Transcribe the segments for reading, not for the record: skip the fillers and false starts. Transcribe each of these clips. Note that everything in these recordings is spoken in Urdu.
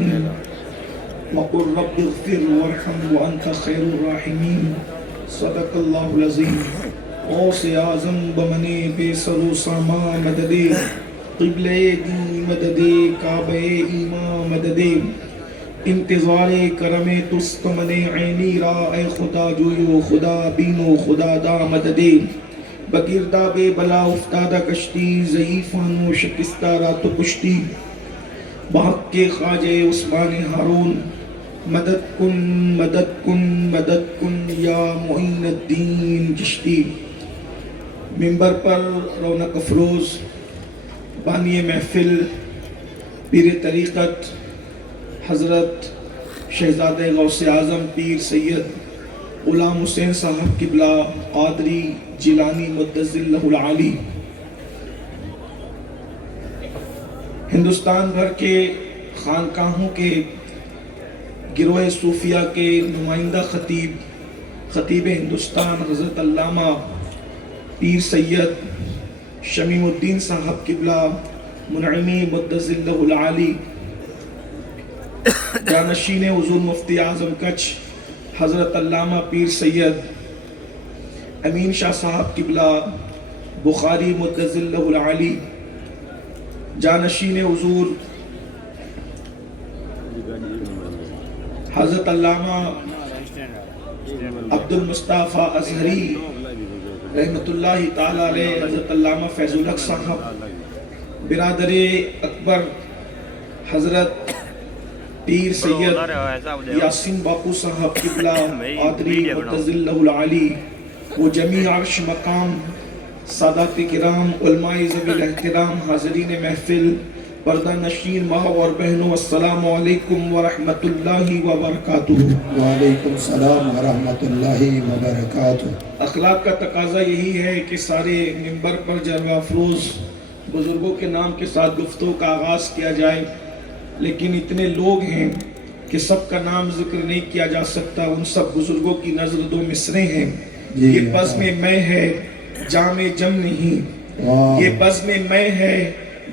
الرحيم وقل رب اغفر وارحم وأنت خير الراحمين صدق الله العظيم غوث اعظم بمنے بے سر و ساما مددے قبلِ دی مددے کعبہ ایمان مددے انتظار کرم تستمن عینی را اے خدا جویو خدا بینو خدا دا مددے بگردہ بے بلا افتادہ کشتی ضعیفانو شکستہ رات و پشتی بحق کے خواجہ عثمان ہارون مدد کن مدد کن مدد کن یا معین الدین چشتی۔ ممبر پر رونق افروز بانی محفل پیر طریقت حضرت شہزادہ غوث اعظم پیر سید غلام حسین صاحب قبلہ قادری جیلانی مدظ اللہ العالی، ہندوستان بھر کے خانقاہوں کے گروہ صوفیہ کے نمائندہ خطیب ہندوستان حضرت علامہ پیر سید شمیم الدین صاحب قبلہ منعمی مدظ اللہ العالی، جانشین حضور مفتی اعظم کچھ حضرت علامہ پیر سید امین شاہ صاحب قبلہ بخاری مدظ اللہ العالی، جانشین حضور حضرت علامہ عبد المصطفیٰ ازہری رحمت اللہ تعالیٰ علیہ، حضرت علامہ فیض الحق صاحب، برادر اکبر حضرت پیر سید یاسین باقو صاحب قبلہ قادری مدظ اللہ العالی، وہ جمیع عرش مقام سادات کرام علماء ذوی الاحترام حاضرین محفل پردہ نشین ماں اور بہنوں، السلام علیکم ورحمۃ اللہ وبرکاتہ۔ وعلیکم السلام ورحمۃ اللہ وبرکاتہ۔ اخلاق کا تقاضا یہی ہے کہ سارے ممبر پر جلوہ افروز بزرگوں کے نام کے ساتھ گفتگو کا آغاز کیا جائے، لیکن اتنے لوگ ہیں کہ سب کا نام ذکر نہیں کیا جا سکتا۔ ان سب بزرگوں کی نظر دو مصرے ہیں، یہ بزم میں ہے جام جم نہیں، یہ بزم میں ہے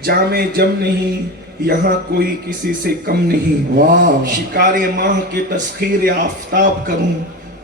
جام جم نہیں، یہاں کوئی کسی سے کم نہیں۔ شکار ماہ کے تسخیر آفتاب کروں،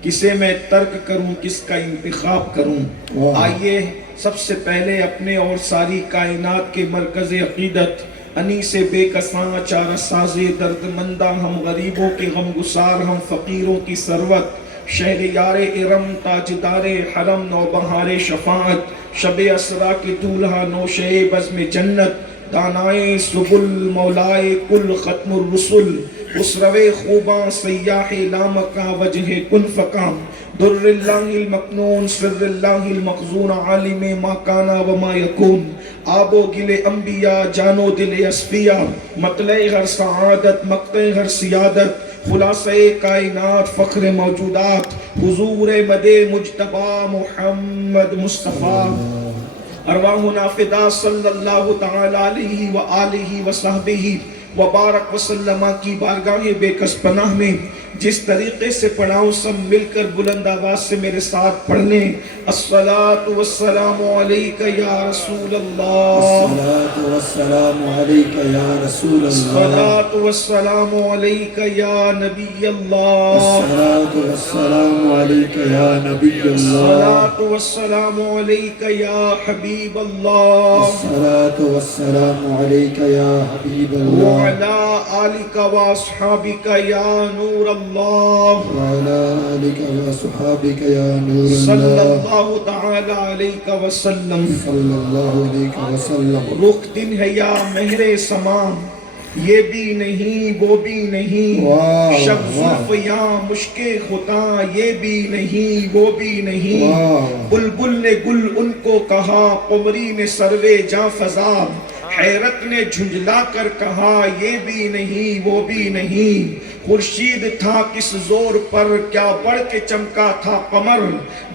کسے میں ترک کروں، کس کا انتخاب کروں۔ آئیے سب سے پہلے اپنے اور ساری کائنات کے مرکز عقیدت انی سے بے کساں چارہ ساز درد مندہ، ہم غریبوں کے غم گسار، ہم فقیروں کی ثروت، شہر یار ارم تاجدار حرم، نوبہار شفاعت شب اسرا کے دولہا نوشے بزم جنت، دانائے سبل مولائے کل ختم الرسل، خسرو خوباں سیاح لامکا وجہ کن فکام، در اللہ المکنون سر اللہ المخزون، عالم ما کانا وما یکون، آب و گل انبیاء جان و دل اصفیاء، مطلع ہر سعادت مقطع ہر سیادت، خلاصہ کائنات فخر موجودات، حضور مد مجتبی محمد مصطفیٰ، ارواحنا فدا صلی اللہ تعالی علیہ وآلہ وصحبہ وبارک وسلم کی بارگاہ بے کس پناہ میں جس طریقے سے پڑھاؤں سب مل کر بلند آواز سے میرے ساتھ پڑھ لیں۔ الصلاۃ والسلام علیک یا رسول اللہ، الصلاۃ والسلام علیک یا رسول اللہ، الصلاۃ والسلام علیک یا نبی اللہ، الصلاۃ والسلام علیک یا نبی اللہ، الصلاۃ والسلام علیک یا حبیب اللہ، الصلاۃ والسلام علیک یا حبیب اللہ، وعلی آلک واصحابک یا نور اللہ، وعلی آلک وصحابک یا نور صلی اللہ، اللہ تعالی علیہ وسلم۔ صلی اللہ علیہ وسلم۔ رخ دن ہے یا مہر سمام، یہ بھی نہیں وہ بھی نہیں، واہ، شب واہ۔ زلف یا مشک خطاں، یہ بھی نہیں وہ بھی نہیں، واہ۔ بلبل نے گل ان کو کہا، قمری نے سروے جاں فضا، حیرت نے جھنجلا کر کہا، یہ بھی نہیں وہ بھی نہیں، خورشید تھا کس زور پر، کیا بڑھ کے چمکا تھا قمر،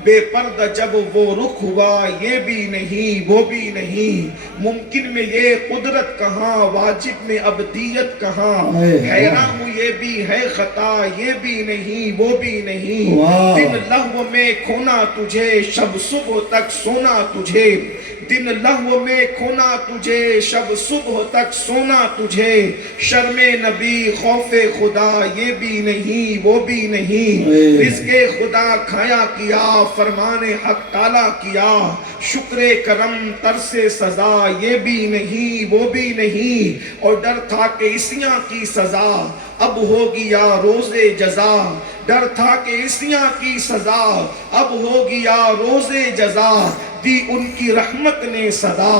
بے پردہ جب وہ رخ ہوا، یہ بھی نہیں وہ بھی نہیں، ممکن میں یہ قدرت کہاں، واجب میں ابدیت کہاں، حیران ہوں یہ بھی ہے خطا، یہ بھی نہیں وہ بھی نہیں، دن لہو میں کھونا تجھے، شب صبح تک سونا تجھے، دن لہو میں کھونا تجھے، شب صبح تک سونا تجھے، شرم نبی خوف خدا یہ بھی نہیں وہ بھی نہیں، رزق خدا کھایا کیا، فرمان حق ٹالا کیا، شکر کرم ترس سزا یہ بھی نہیں وہ بھی نہیں، اور ڈر تھا کہ عیسیاں کی سزا اب ہوگی یا روز جزا، ڈر تھا کہ عیسیاں کی سزا اب ہوگی یا روز جزا، دی ان کی رحمت نے صدا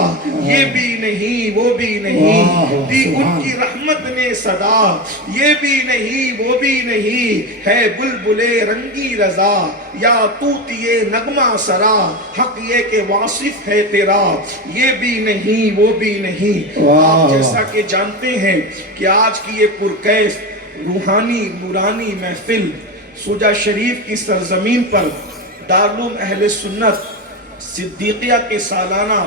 یہ بھی نہیں وہ بھی نہیں، دی ان کی رحمت نے صدا یہ بھی نہیں وہ بھی نہیں، ہے بلبل رنگی رضا یا طوطی نغمہ سرا، حق یہ کہ واصف ہے تیرا یہ بھی نہیں وہ بھی نہیں۔ آپ جیسا کہ جانتے ہیں کہ آج کی یہ پرکیف روحانی نورانی محفل سوجا شریف کی سرزمین پر دارالعلوم اہل سنت صدیقیہ کے سالانہ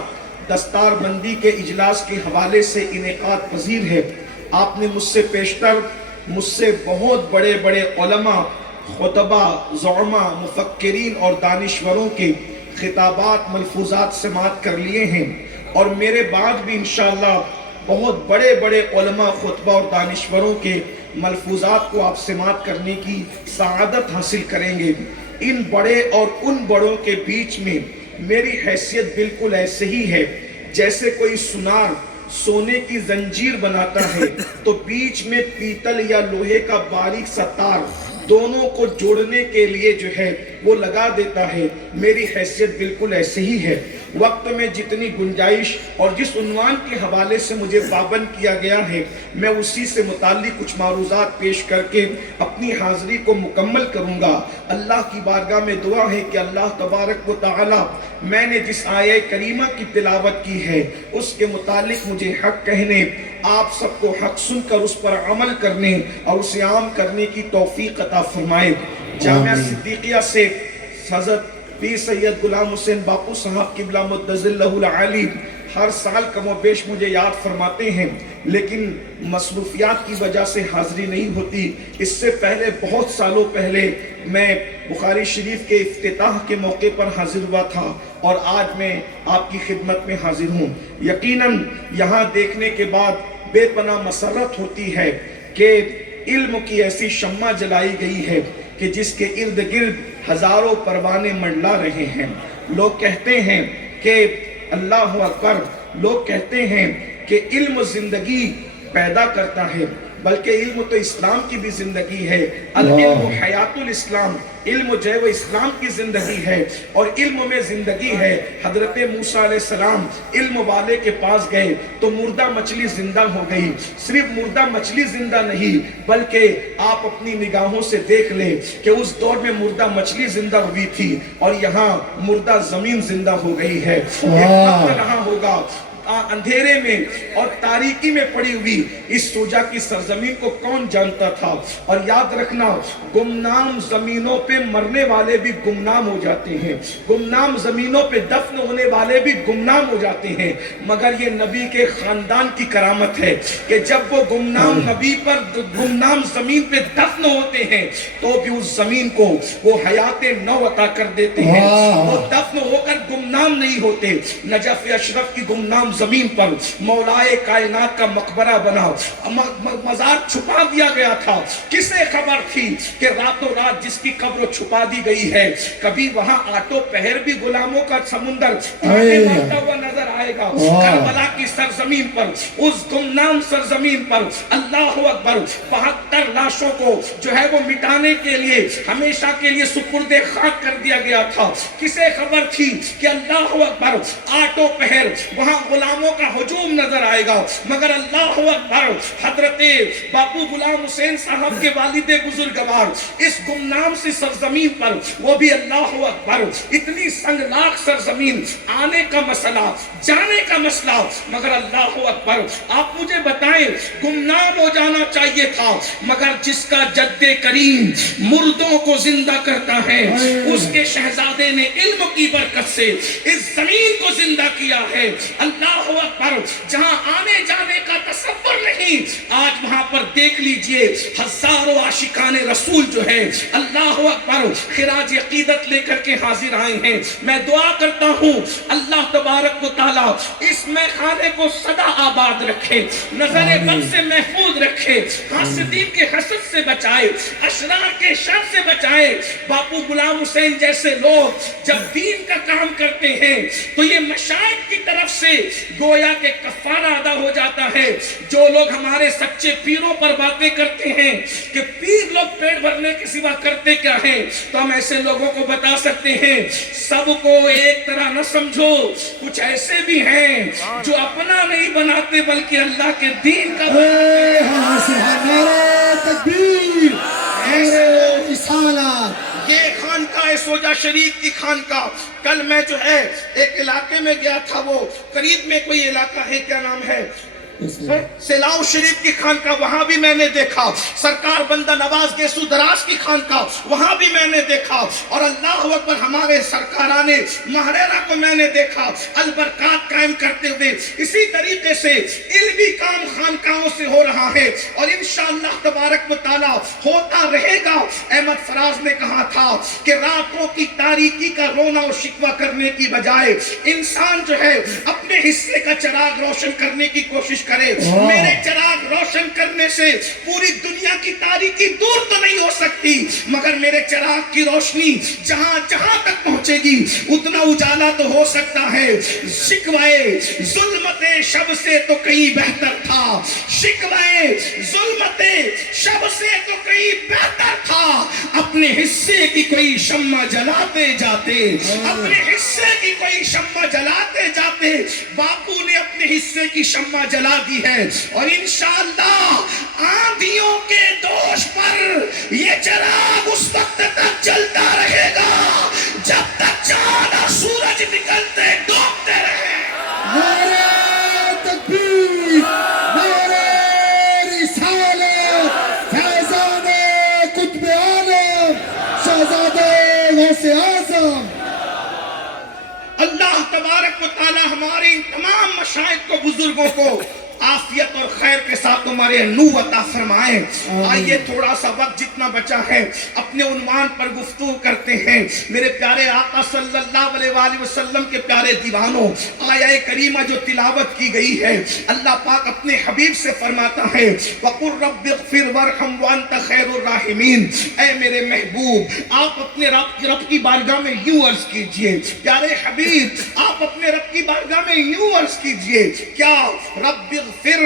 دستار بندی کے اجلاس کے حوالے سے انعقاد پذیر ہے۔ آپ نے مجھ سے پیشتر مجھ سے بہت بڑے بڑے علماء، خطبہ، زعماء، مفکرین اور دانشوروں کے خطابات ملفوظات سماعت کر لیے ہیں، اور میرے بعد بھی انشاءاللہ بہت بڑے بڑے علماء، خطبہ اور دانشوروں کے ملفوظات کو آپ سماعت کرنے کی سعادت حاصل کریں گے۔ ان بڑے اور ان بڑوں کے بیچ میں میری حیثیت بالکل ایسے ہی ہے جیسے کوئی سنار سونے کی زنجیر بناتا ہے تو بیچ میں پیتل یا لوہے کا باریک سا تار دونوں کو جوڑنے کے لیے جو ہے وہ لگا دیتا ہے۔ میری حیثیت بالکل ایسے ہی ہے۔ وقت میں جتنی گنجائش اور جس عنوان کے حوالے سے مجھے پابند کیا گیا ہے میں اسی سے متعلق کچھ معروضات پیش کر کے اپنی حاضری کو مکمل کروں گا۔ اللہ کی بارگاہ میں دعا ہے کہ اللہ تبارک و تعالی میں نے جس آیہ کریمہ کی تلاوت کی ہے اس کے متعلق مجھے حق کہنے، آپ سب کو حق سن کر اس پر عمل کرنے اور اسے عام کرنے کی توفیق عطا فرمائے۔ جامعہ صدیقیہ سے حضرت پیر سید غلام حسین باپو صاحب قبلہ مدظلہ العالی ہر سال کم و بیش مجھے یاد فرماتے ہیں، لیکن مصروفیات کی وجہ سے حاضری نہیں ہوتی۔ اس سے پہلے بہت سالوں پہلے میں بخاری شریف کے افتتاح کے موقع پر حاضر ہوا تھا، اور آج میں آپ کی خدمت میں حاضر ہوں۔ یقیناً یہاں دیکھنے کے بعد بے پناہ مسرت ہوتی ہے کہ علم کی ایسی شمع جلائی گئی ہے کہ جس کے ارد گرد ہزاروں پروانے منڈلا رہے ہیں۔ لوگ کہتے ہیں کہ اللہ اکبر، لوگ کہتے ہیں کہ علم زندگی پیدا کرتا ہے، بلکہ علم تو اسلام کی بھی زندگی ہے۔ العلم حیات الاسلام، علم جو ہے وہ اسلام کی زندگی ہے، اور علم میں زندگی ہے۔ حضرت موسیٰ علیہ السلام علم والے کے پاس گئے تو مردہ مچھلی زندہ ہو گئی۔ صرف مردہ مچھلی زندہ نہیں بلکہ آپ اپنی نگاہوں سے دیکھ لیں کہ اس دور میں مردہ مچھلی زندہ ہوئی تھی اور یہاں مردہ زمین زندہ ہو گئی ہے۔ ایک وقت رہا ہوگا اندھیرے میں اور تاریکی میں پڑی ہوئی اس سوجا کی سرزمین کو کون جانتا تھا؟ اور یاد رکھنا، گمنام زمینوں پہ مرنے والے بھی گمنام ہو جاتے ہیں، گمنام زمینوں پہ دفن ہونے والے بھی گمنام ہو جاتے ہیں، مگر یہ نبی کے خاندان کی کرامت ہے کہ جب وہ گمنام نبی پر گمنام زمین پہ دفن ہوتے ہیں تو بھی اس زمین کو وہ حیات نو عطا کر دیتے ہیں، وہ دفن ہو کر گمنام نہیں ہوتے۔ نجف اشرف کی گمنام زمین پر مولائے کائنات کا مقبرہ بنا، مزار چھپا دیا گیا تھا۔ کسے خبر تھی کہ راتوں رات جس کی قبر چھپا دی گئی ہے کبھی وہاں آٹو پہر بھی غلاموں کا سمندر مارتا ہوا نظر آئے گا۔ کربلا کی سرزمین پر، اس گمنام سرزمین پر اللہ اکبر 72 لاشوں کو جو ہے وہ مٹانے کے لیے ہمیشہ کے لیے سپرد خاک کر دیا گیا تھا۔ کسے خبر تھی کہ اللہ اکبر آٹو پہر وہاں غلاموں کا ہجوم نظر آئے گا، مگر اللہ اکبر حضرت باپو غلام حسین صاحب کے والد بزرگوار اس گمنام سی سرزمین پر، وہ بھی اللہ اکبر اتنی سنگلاخ سرزمین آنے کا مسئلہ، جان جانے کا مسئلہ، مگر اللہ اکبر آپ مجھے بتائیں گمنام ہو جانا چاہیے تھا، مگر جس کا جد کریم مردوں کو زندہ کرتا ہے اس کے شہزادے نے علم کی برکت سے اس زمین کو زندہ کیا ہے۔ اللہ اکبر، جہاں آنے جانے کا تصور نہیں، آج وہاں پر دیکھ لیجئے ہزاروں عاشقان رسول جو ہے اللہ اکبر خراج عقیدت لے کر کے حاضر آئے ہیں۔ میں دعا کرتا ہوں اللہ تبارک و تعالی اس میں خانے کو سدا آباد رکھے، نظر بد سے محفوظ رکھے، حاسدین کے حسد سے بچائے، اشرار کے شر سے بچائے۔ باپو غلام حسین جیسے لوگ جب دین کا کام کرتے ہیں تو یہ مشائخ کی طرف سے گویا کہ کفارہ ادا ہو جاتا ہے۔ جو لوگ ہمارے سچے پیروں پر باتیں کرتے ہیں کہ پیر لوگ پیٹ بھرنے کے سوا کرتے کیا ہیں، تو ہم ایسے لوگوں کو بتا سکتے ہیں سب کو ایک طرح نہ سمجھو، کچھ ایسے بھی ہیں جو اپنا نہیں بناتے بلکہ اللہ کے دین کا نعرہ تکبیر، نعرہ رسالت۔ یہ خانقاہ سوجا شریف کی خانقاہ، کل میں جو ہے ایک علاقے میں گیا تھا، وہ قریب میں کوئی علاقہ ہے، کیا نام ہے، سیلاؤ شریف کی خانقاہ، وہاں بھی میں نے دیکھا۔ سرکار بندہ نواز گیسو دراز کی خانقاہ، وہاں بھی میں نے دیکھا۔ اور اللہ اکبر ہمارے سرکاران مہریرہ کو میں نے دیکھا البرکات قائم کرتے ہوئے۔ اسی طریقے سے علمی کام خانقاہوں سے ہو رہا ہے اور انشاءاللہ تبارک و تعالی ہوتا رہے گا۔ احمد فراز نے کہا تھا کہ راتوں کی تاریکی کا رونا و شکوہ کرنے کی بجائے انسان جو ہے اپنے حصے کا چراغ روشن کرنے کی کوشش کرے۔ میرے چراغ روشن کرنے سے پوری دنیا کی تاریکی دور تو نہیں ہو سکتی، مگر میرے چراغ کی روشنی جہاں جہاں تک پہنچے گی اتنا اجالا تو ہو سکتا ہے۔ شکوائے ظلمت شب سے تو کہیں بہتر تھا، شکوائے ظلمت شب سے تو کہیں بہتر تھا، اپنے حصے کی کوئی شمع جلاتے جاتے، اپنے حصے کی کوئی شمع جلاتے جاتے۔ باپو نے اپنے حصے کی شمع جلا دی ہے اور انشاءاللہ آندھیوں کے دوش پر یہ چراغ اس وقت تک جلتا رہے گا جب تک چاند اور سورج نکلتے ڈوبتے رہے۔ نعرہ تکبیر، نعرہ رسالت، فیضان قطب عالم شہزادہ غوث اعظم۔ اللہ تبارک و تعالی ہمارے ان تمام مشائخ کو، بزرگوں کو عافیت اور خیر کے ساتھ ہمارے نور عطا فرمائیں۔ آئیے تھوڑا سا وقت جتنا بچا ہے اپنے عنوان پر گفتگو کرتے ہیں۔ میرے پیارے آقا صلی اللہ علیہ وآلہ وسلم کے پیارے دیوانوں، آیہ کریمہ جو تلاوت کی گئی ہے، اللہ پاک اپنے حبیب سے فرماتا ہے وَقُلْ رَبِّ اغْفِرْ وَارْحَمْ وَأَنْتَ خَيْرُ الرَّاحِمِينَ۔ اے میرے محبوب، آپ اپنے رب کی بارگاہ میں یوں عرض کیجئے، پیارے حبیب آپ اپنے رب کی بارگاہ میں یوں عرض کیجئے، کیا رب اغفر،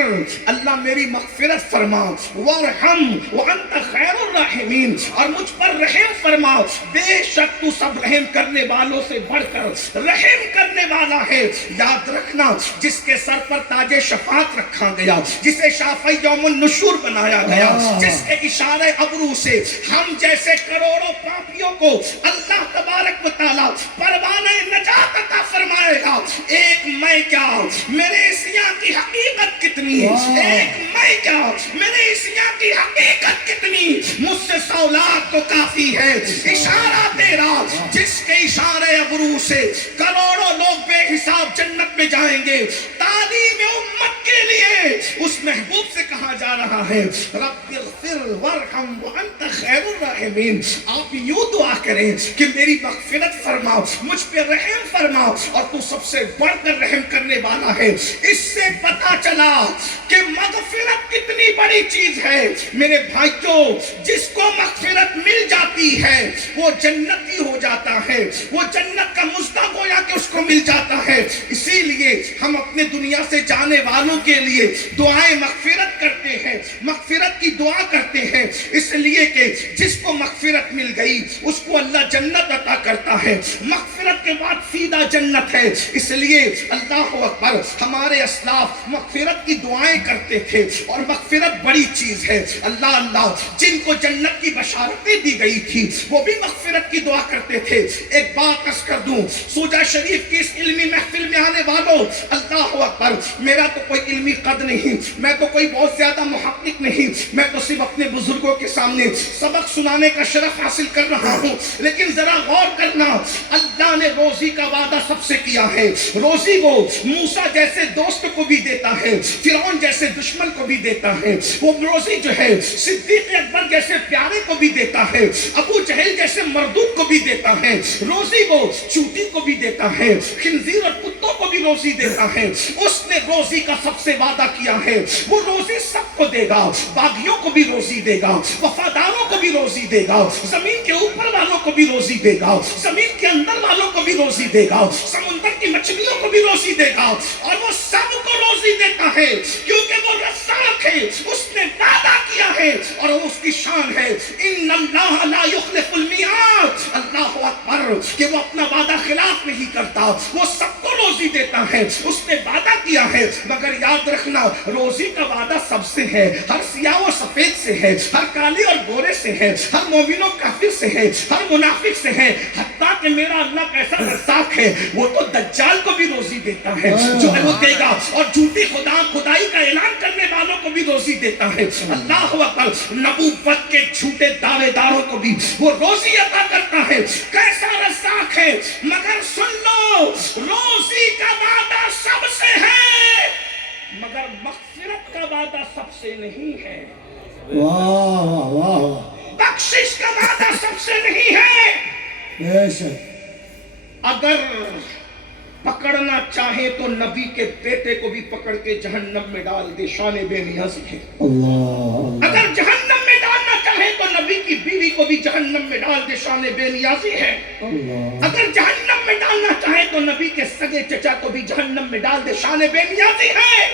اللہ میری مغفرت فرما، وارحم وانت خیر الراحمین، اور مجھ پر رحم فرما، بے شک تو سب رحم کرنے والوں سے بڑھ کر رحم کرنے والا ہے۔ یاد رکھنا جس کے سر پر تاج شفاعت رکھا گیا، جسے شافعی یوم النشور بنایا گیا، جس کے اشارے ابرو سے ہم جیسے کروڑوں پاپیوں کو اللہ تبارک و تعالی پروانہ نجات عطا فرمائے گا۔ ایک میں کیا میرے عصیاں کی حقیقت کتنی، ایک میں کیا میرے عصیاں کی حقیقت کتنی، مجھ سے 100 لاکھ تو کافی ہے۔ اشارہ تیرا جس کے اشارے ابرو سے کروڑوں لوگ بے حساب جنت میں جائیں گے۔ تعلیم امت کے لیے اس محبوب سے کہا جا رہا ہے رب اغفر وارحم وانت خیر الراحمین۔ آپ یوں دعا کریں کہ میری مغفرت فرما، مجھ پہ رحم فرما، اور تو سب سے بڑھ کر رحم کرنے والا ہے۔ اس سے پتا چلا کہ مغفرت کتنی بڑی چیز ہے۔ میرے بھائیوں، جس کو مغفرت مل جاتی ہے وہ جنتی ہو جاتا ہے، وہ جنت کا مزدہ گویا کہ اس کو مل جاتا ہے۔ اسی لیے ہم اپنے دنیا سے جانے والوں کے لیے دعائیں مغفرت کرتے ہیں، مغفرت کی دعا کرتے ہیں، اس لیے کہ جس کو مغفرت مل گئی اس کو اللہ جنت عطا کرتا ہے۔ مغفرت کے بعد سیدھا زندہ جنت ہے. اس لیے اللہ اکبر ہمارے اسلاف مغفرت کی دعائیں کرتے تھے اور مغفرت بڑی چیز ہے. اللہ جن کو جنت کی بشارتیں دی گئی تھی وہ بھی مغفرت کی دعا کرتے تھے. ایک بات عرض کر دوں سوجا شریف کی اس علمی محفل میں آنے والوں, اللہ اکبر میرا تو کوئی علمی قد نہیں, میں تو کوئی بہت زیادہ محقق نہیں, میں تو صرف اپنے بزرگوں کے سامنے سبق سنانے کا شرف حاصل کر رہا ہوں. لیکن ذرا غور کرنا, اللہ نے روزی کا وعدہ سب سے کیا ہے. روزی وہ موسیٰ جیسے دوست کو بھی دیتا ہے, فرعون جیسے دشمن کو بھی دیتا ہے. وہ روزی جو ہے صدیق اکبر جیسے پیارے کو بھی دیتا ہے, ابو جہل جیسے مردود کو بھی دیتا ہے. روزی وہ چوٹی کو بھی دیتا ہے, خنزیر اور کتوں کو بھی روزی دیتا ہے. اس نے روزی کا سب سے وعدہ کیا ہے, وہ روزی سب کو دے گا. باغیوں کو بھی روزی دے گا, وفاداروں کو بھی روزی دے گا, زمین کے اوپر والوں کو بھی روزی دے گا, زمین کے اندر والوں کو بھی روزی دے گا, سمندر کی مچھلیوں کو بھی روزی دے گا. اور وہ سب کو روزی دیتا ہے کیونکہ وہ رزاق ہے. اس نے وعدہ کیا ہے اور وہ اس کی شان ہے, ان اللہ لا یخلف المیعاد. اللہ اکبر کہ وہ اپنا وعدہ خلاف نہیں کرتا, وہ سب کو روزی دیتا ہے. اس نے وعدہ کیا ہے, مگر یاد رکھنا روزی کا وعدہ سب سے ہے, ہر سیاہ و سفید سے ہے, ہر کالے اور گورے سے ہے, ہر مومن و کافر سے ہے, ہر منافق سے ہے. حتیٰ کہ میرا اللہ کیسا رزاق ہے, وہ تو دجال کو بھی روزی دیتا ہے جو وہ دے گا, اور جھوٹی خدائی کا اعلان کرنے والوں کو بھی روزی دیتا ہے. اللہ اکبر نبوت کے جھوٹے دعوے داروں کو بھی وہ روزی عطا کرتا ہے. کیسا رزاق ہے, مگر سن لو روزی کا وعدہ سب سے ہے مگر مغفرت کا وعدہ سب سے نہیں ہے. واہ واہ, بخشش کا وعدہ سب سے نہیں ہے. بے شک. اگر پکڑنا چاہے تو نبی کے بیٹے کو بھی پکڑ کے جہنم میں ڈال دے, شان بے نیاز ہے. اللہ. اگر جہنم میں ڈالنا چاہے تو نبی کی بیوی کو بھی جہنم میں ڈال دے, شان بے نیازی ہے. اگر جہنم میں ڈالنا چاہے تو نبی کے سگے چچا کو بھی جہنم میں ڈال دے, شان بے نیازی ہے.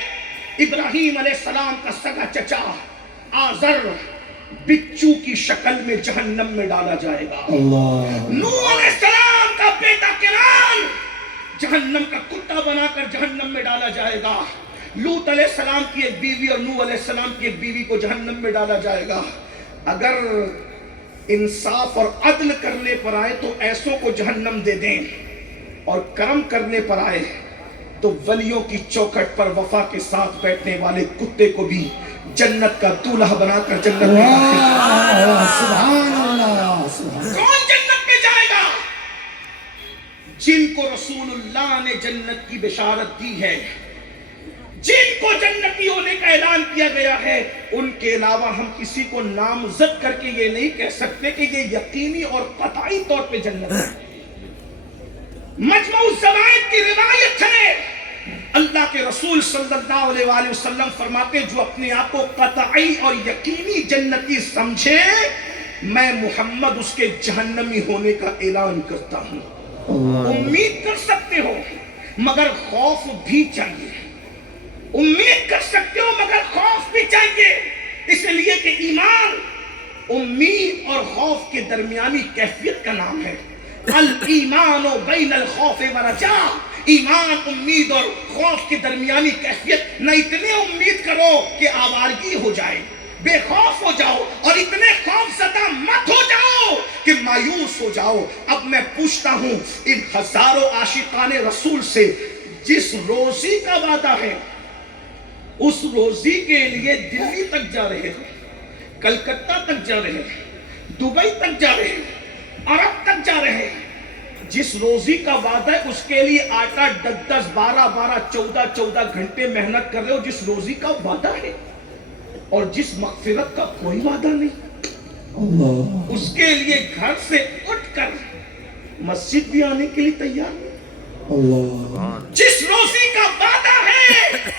ابراہیم علیہ السلام کا سگا چچا آزر بچو کی شکل میں جہنم میں ڈالا جائے گا. نوح علیہ السلام کا بیٹا کنعان جہنم کا کتا بنا کر جہنم میں ڈالا جائے گا. لوط علیہ السلام کی ایک بیوی اور نوح علیہ السلام کی ایک بیوی کو جہنم میں ڈالا جائے گا. اگر انصاف اور عدل کرنے پر آئے تو ایسوں کو جہنم دے دیں, اور کرم کرنے پر آئے تو ولیوں کی چوکھٹ پر وفا کے ساتھ بیٹھنے والے کتے کو بھی جنت کا دولہا بنا کر جنت میں سبحان اللہ. کون جنت میں جائے گا؟ جن کو رسول اللہ نے جنت کی بشارت دی ہے, جن کو جنتی ہونے کا اعلان کیا گیا ہے, ان کے علاوہ ہم کسی کو نامزد کر کے یہ نہیں کہہ سکتے کہ یہ یقینی اور قطعی طور پہ جنت ہے. مجمع الزوائد کی روایت ہے, اللہ کے رسول صلی اللہ علیہ وآلہ وسلم فرماتے جو اپنے آپ کو قطعی اور یقینی جنتی سمجھے, میں محمد اس کے جہنمی ہونے کا اعلان کرتا ہوں. امید کر سکتے ہو مگر خوف بھی چاہیے, امید کر سکتے ہو مگر خوف بھی چاہیے. اس لیے کہ ایمان امید اور خوف کے درمیانی کیفیت کا نام ہے. الایمان بین الخوف والرجاء, ایمان امید اور خوف کے درمیانی کیفیت. نہ اتنے امید کرو کہ آوارگی ہو جائے, بے خوف ہو جاؤ, اور اتنے خوف زدہ مت ہو جاؤ کہ مایوس ہو جاؤ. اب میں پوچھتا ہوں ان ہزاروں عاشقان رسول سے, جس روزی کا وعدہ ہے اس روزی کے لیے دلی تک جا رہے ہیں, کلکتہ تک جا رہے ہیں, دبئی تک جا رہے ہیں, عرب تک جا رہے ہیں, جس روزی کا وعدہ ہے اس کے لیے 8 10 12 14 گھنٹے محنت کر رہے ہو, جس روزی کا وعدہ ہے, اور جس مغفرت کا کوئی وعدہ نہیں, اس کے لیے گھر سے اٹھ کر مسجد بھی آنے کے لیے تیار نہیں. جس روزی کا وعدہ ہے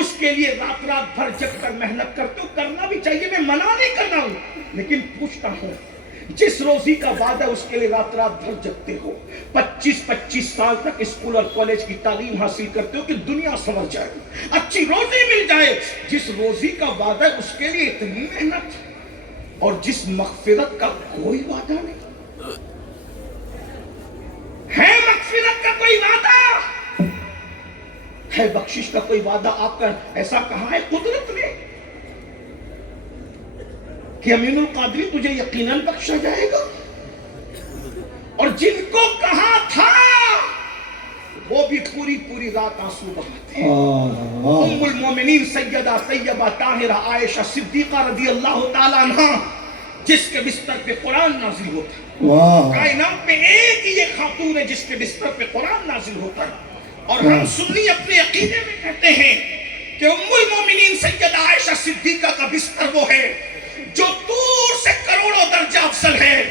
اس کے لیے رات بھر جگ کر محنت کرتے ہو, کرنا بھی چاہیے, میں منع نہیں کر رہا ہوں, لیکن پوچھتا ہوں جس روزی کا وعدہ اس کے لیے رات بھر جگتے ہو, 25 سال تک اسکول اور کالج کی تعلیم حاصل کرتے ہو کہ دنیا سنور جائے, اچھی روزی مل جائے, جس روزی کا وعدہ ہے اس کے لیے اتنی محنت, اور جس مغفرت کا کوئی وعدہ نہیں ہے. مغفرت کا کا کوئی وعدہ ہے، بخشش کا کوئی وعدہ آپ کا ایسا کہاں ہے قدرت میں کہ امین القادری تجھے یقیناً بخشا جائے گا؟ اور جن کو کہا تھا وہ بھی پوری پوری رات آنسو بہاتے ہیں۔ ام المومنین سیدہ طیبہ طاہرہ عائشہ صدیقہ رضی اللہ تعالیٰ عنہ، جس کے بستر پہ قرآن نازل ہوتا ہے، کائنات میں ایک ہی یہ خاتون ہے جس کے بستر پہ قرآن نازل ہوتا ہے، اور ہم سنی اپنے عقیدے میں کہتے ہیں کہ ام المومنین سیدہ عائشہ صدیقہ کا بستر وہ ہے جو طور سے کروڑوں درجہ افضل ہے،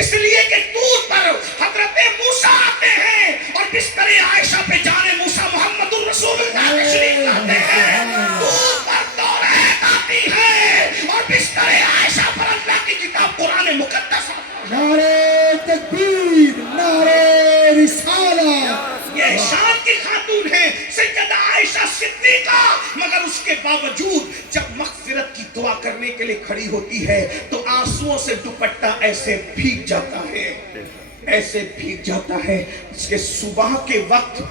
اس لیے کہ طور پر حضرت موسیٰ آتے ہیں اور بستر عائشہ پہ جان موسیٰ محمد الرسول اللہ تشریف لاتے ہیں، طور پر توریت آتی ہے اور بستر عائشہ پر اللہ کی کتاب قرآن مقدس آتا ہے۔ نعرہ تکبیر، نعرہ رسالہ، یہ شان کی خاتون ہے سیدہ عائشہ صدیقہ، مگر اس کے باوجود جب مغفرت کی دعا کرنے کے لیے کھڑی ہوتی ہے تو آنسوؤں سے دوپٹہ ایسے بھیگ جاتا ہے، ایسے بھیگ جاتا ہے کہ صبح کے وقت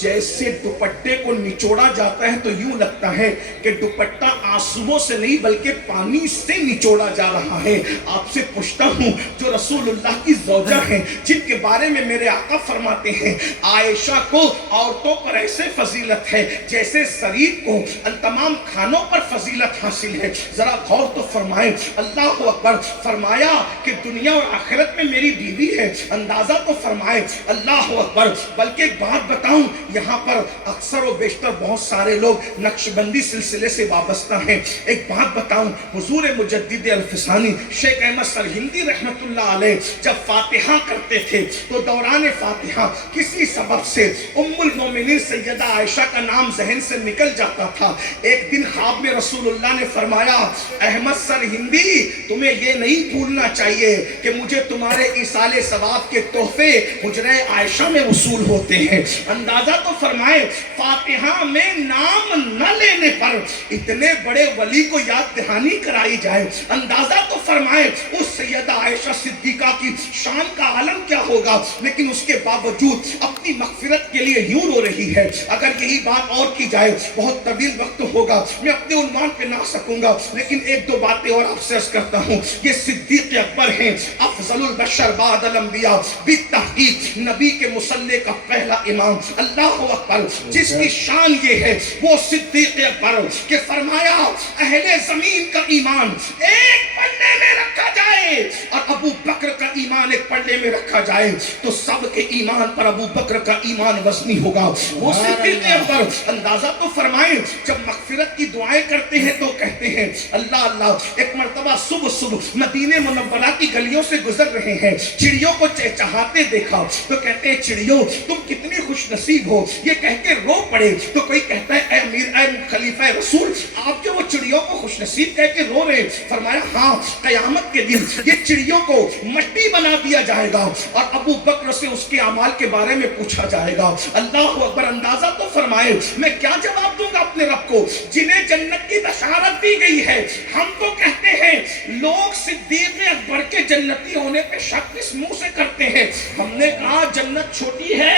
جیسے دوپٹے کو نچوڑا جاتا ہے تو یوں لگتا ہے کہ دوپٹہ آنسوؤں سے نہیں بلکہ پانی سے نچوڑا جا رہا ہے۔ آپ سے پوچھتا ہوں، جو رسول اللہ کی زوجہ ہیں، جن کے بارے میں میرے آقا فرماتے ہیں عائشہ کو عورتوں پر ایسے فضیلت ہے جیسے سرید کو تمام کھانوں پر فضیلت حاصل ہے، ذرا غور تو فرمائیں۔ اللہ اکبر، فرمایا کہ دنیا اور آخرت میں میری بیوی ہے، اندازہ تو فرمائیں۔ اللہ اکبر، بلکہ ایک بات بتاؤں، یہاں پر اکثر و بیشتر بہت سارے لوگ نقش بندی سلسلے سے وابستہ ہیں۔ ایک بات بتاؤں، حضور مجدد الفسانی شیخ احمد سرہندی رحمت اللہ علیہ جب فاتحہ کرتے تھے تو دوران فاتحہ کسی سبب سے ام المومنین سیدہ عائشہ کا نام ذہن سے نکل جاتا تھا۔ ایک دن خواب میں رسول اللہ نے فرمایا، احمد سرہندی تمہیں یہ نہیں بھولنا چاہیے کہ مجھے تمہارے ایصال ثواب کے تحفے حجرہ عائشہ میں وصول ہوتے ہیں۔ اندازہ تو فرمائے، فاتحہ میں نام نہ لینے پر اتنے بڑے ولی کو یاد دہانی کرائی جائے، اندازہ تو فرمائے اس سیدہ عائشہ صدیقہ کی شان کا عالم کیا ہوگا، لیکن اس کے باوجود اپنی مغفرت کے لیے یوں رو رہی ہے۔ اگر یہی بات اور کی جائے بہت طویل وقت ہوگا، میں اپنے عنوان پہ نہ سکوں گا، لیکن ایک دو باتیں اور آپ سے عرض کرتا ہوں۔ یہ صدیق اکبر ہیں، افضل البشر بعد الانبیاء، بالتحقیق نبی کے مصلی کا پہلا امام۔ اللہ اکبر، جس کی شان یہ ہے وہ صدیق اکبر کہ فرمایا اہل زمین کا ایمان ایک پلے میں رکھا جائے اور ابو بکر کا ایمان ایک پلے میں رکھا جائے تو سب کے ایمان پر ابو بکر کا ایمان وزنی ہوگا، وہ صدیق اکبر۔ اندازہ تو فرمائیں، جب مغفرت کی دعائیں کرتے ہیں تو کہتے ہیں اللہ اللہ۔ ایک مرتبہ صبح صبح مدینہ منورہ کی گلیوں سے گزر رہے ہیں، چڑیوں کو چہچہاتے دیکھا تو کہتے ہیں چڑیوں تم کتنی خوش نصیب ہو، یہ کہہ کے رو پڑے تو کوئی کہتا ہے اے امیر اے خلیفہ رسول آپ جو وہ چڑیوں کو خوش نصیب کہہ کے رو رہے، فرمایا ہاں قیامت کے دن یہ چڑیوں کو مٹی بنا دیا جائے گا اور ابو بکر سے اس کے اعمال کے بارے میں پوچھا جائے گا۔ اللہ اکبر، اندازہ تو فرمائے میں کیا جواب دوں گا اپنے رب کو جنہیں جنت کی بشارت دی گئی ہے۔ ہم تو کہتے ہیں لوگ صدیق اکبر کے جنتی ہونے پہ شک اس منہ سے کرتے ہیں، ہم نے کہا جنت چھوٹی ہے،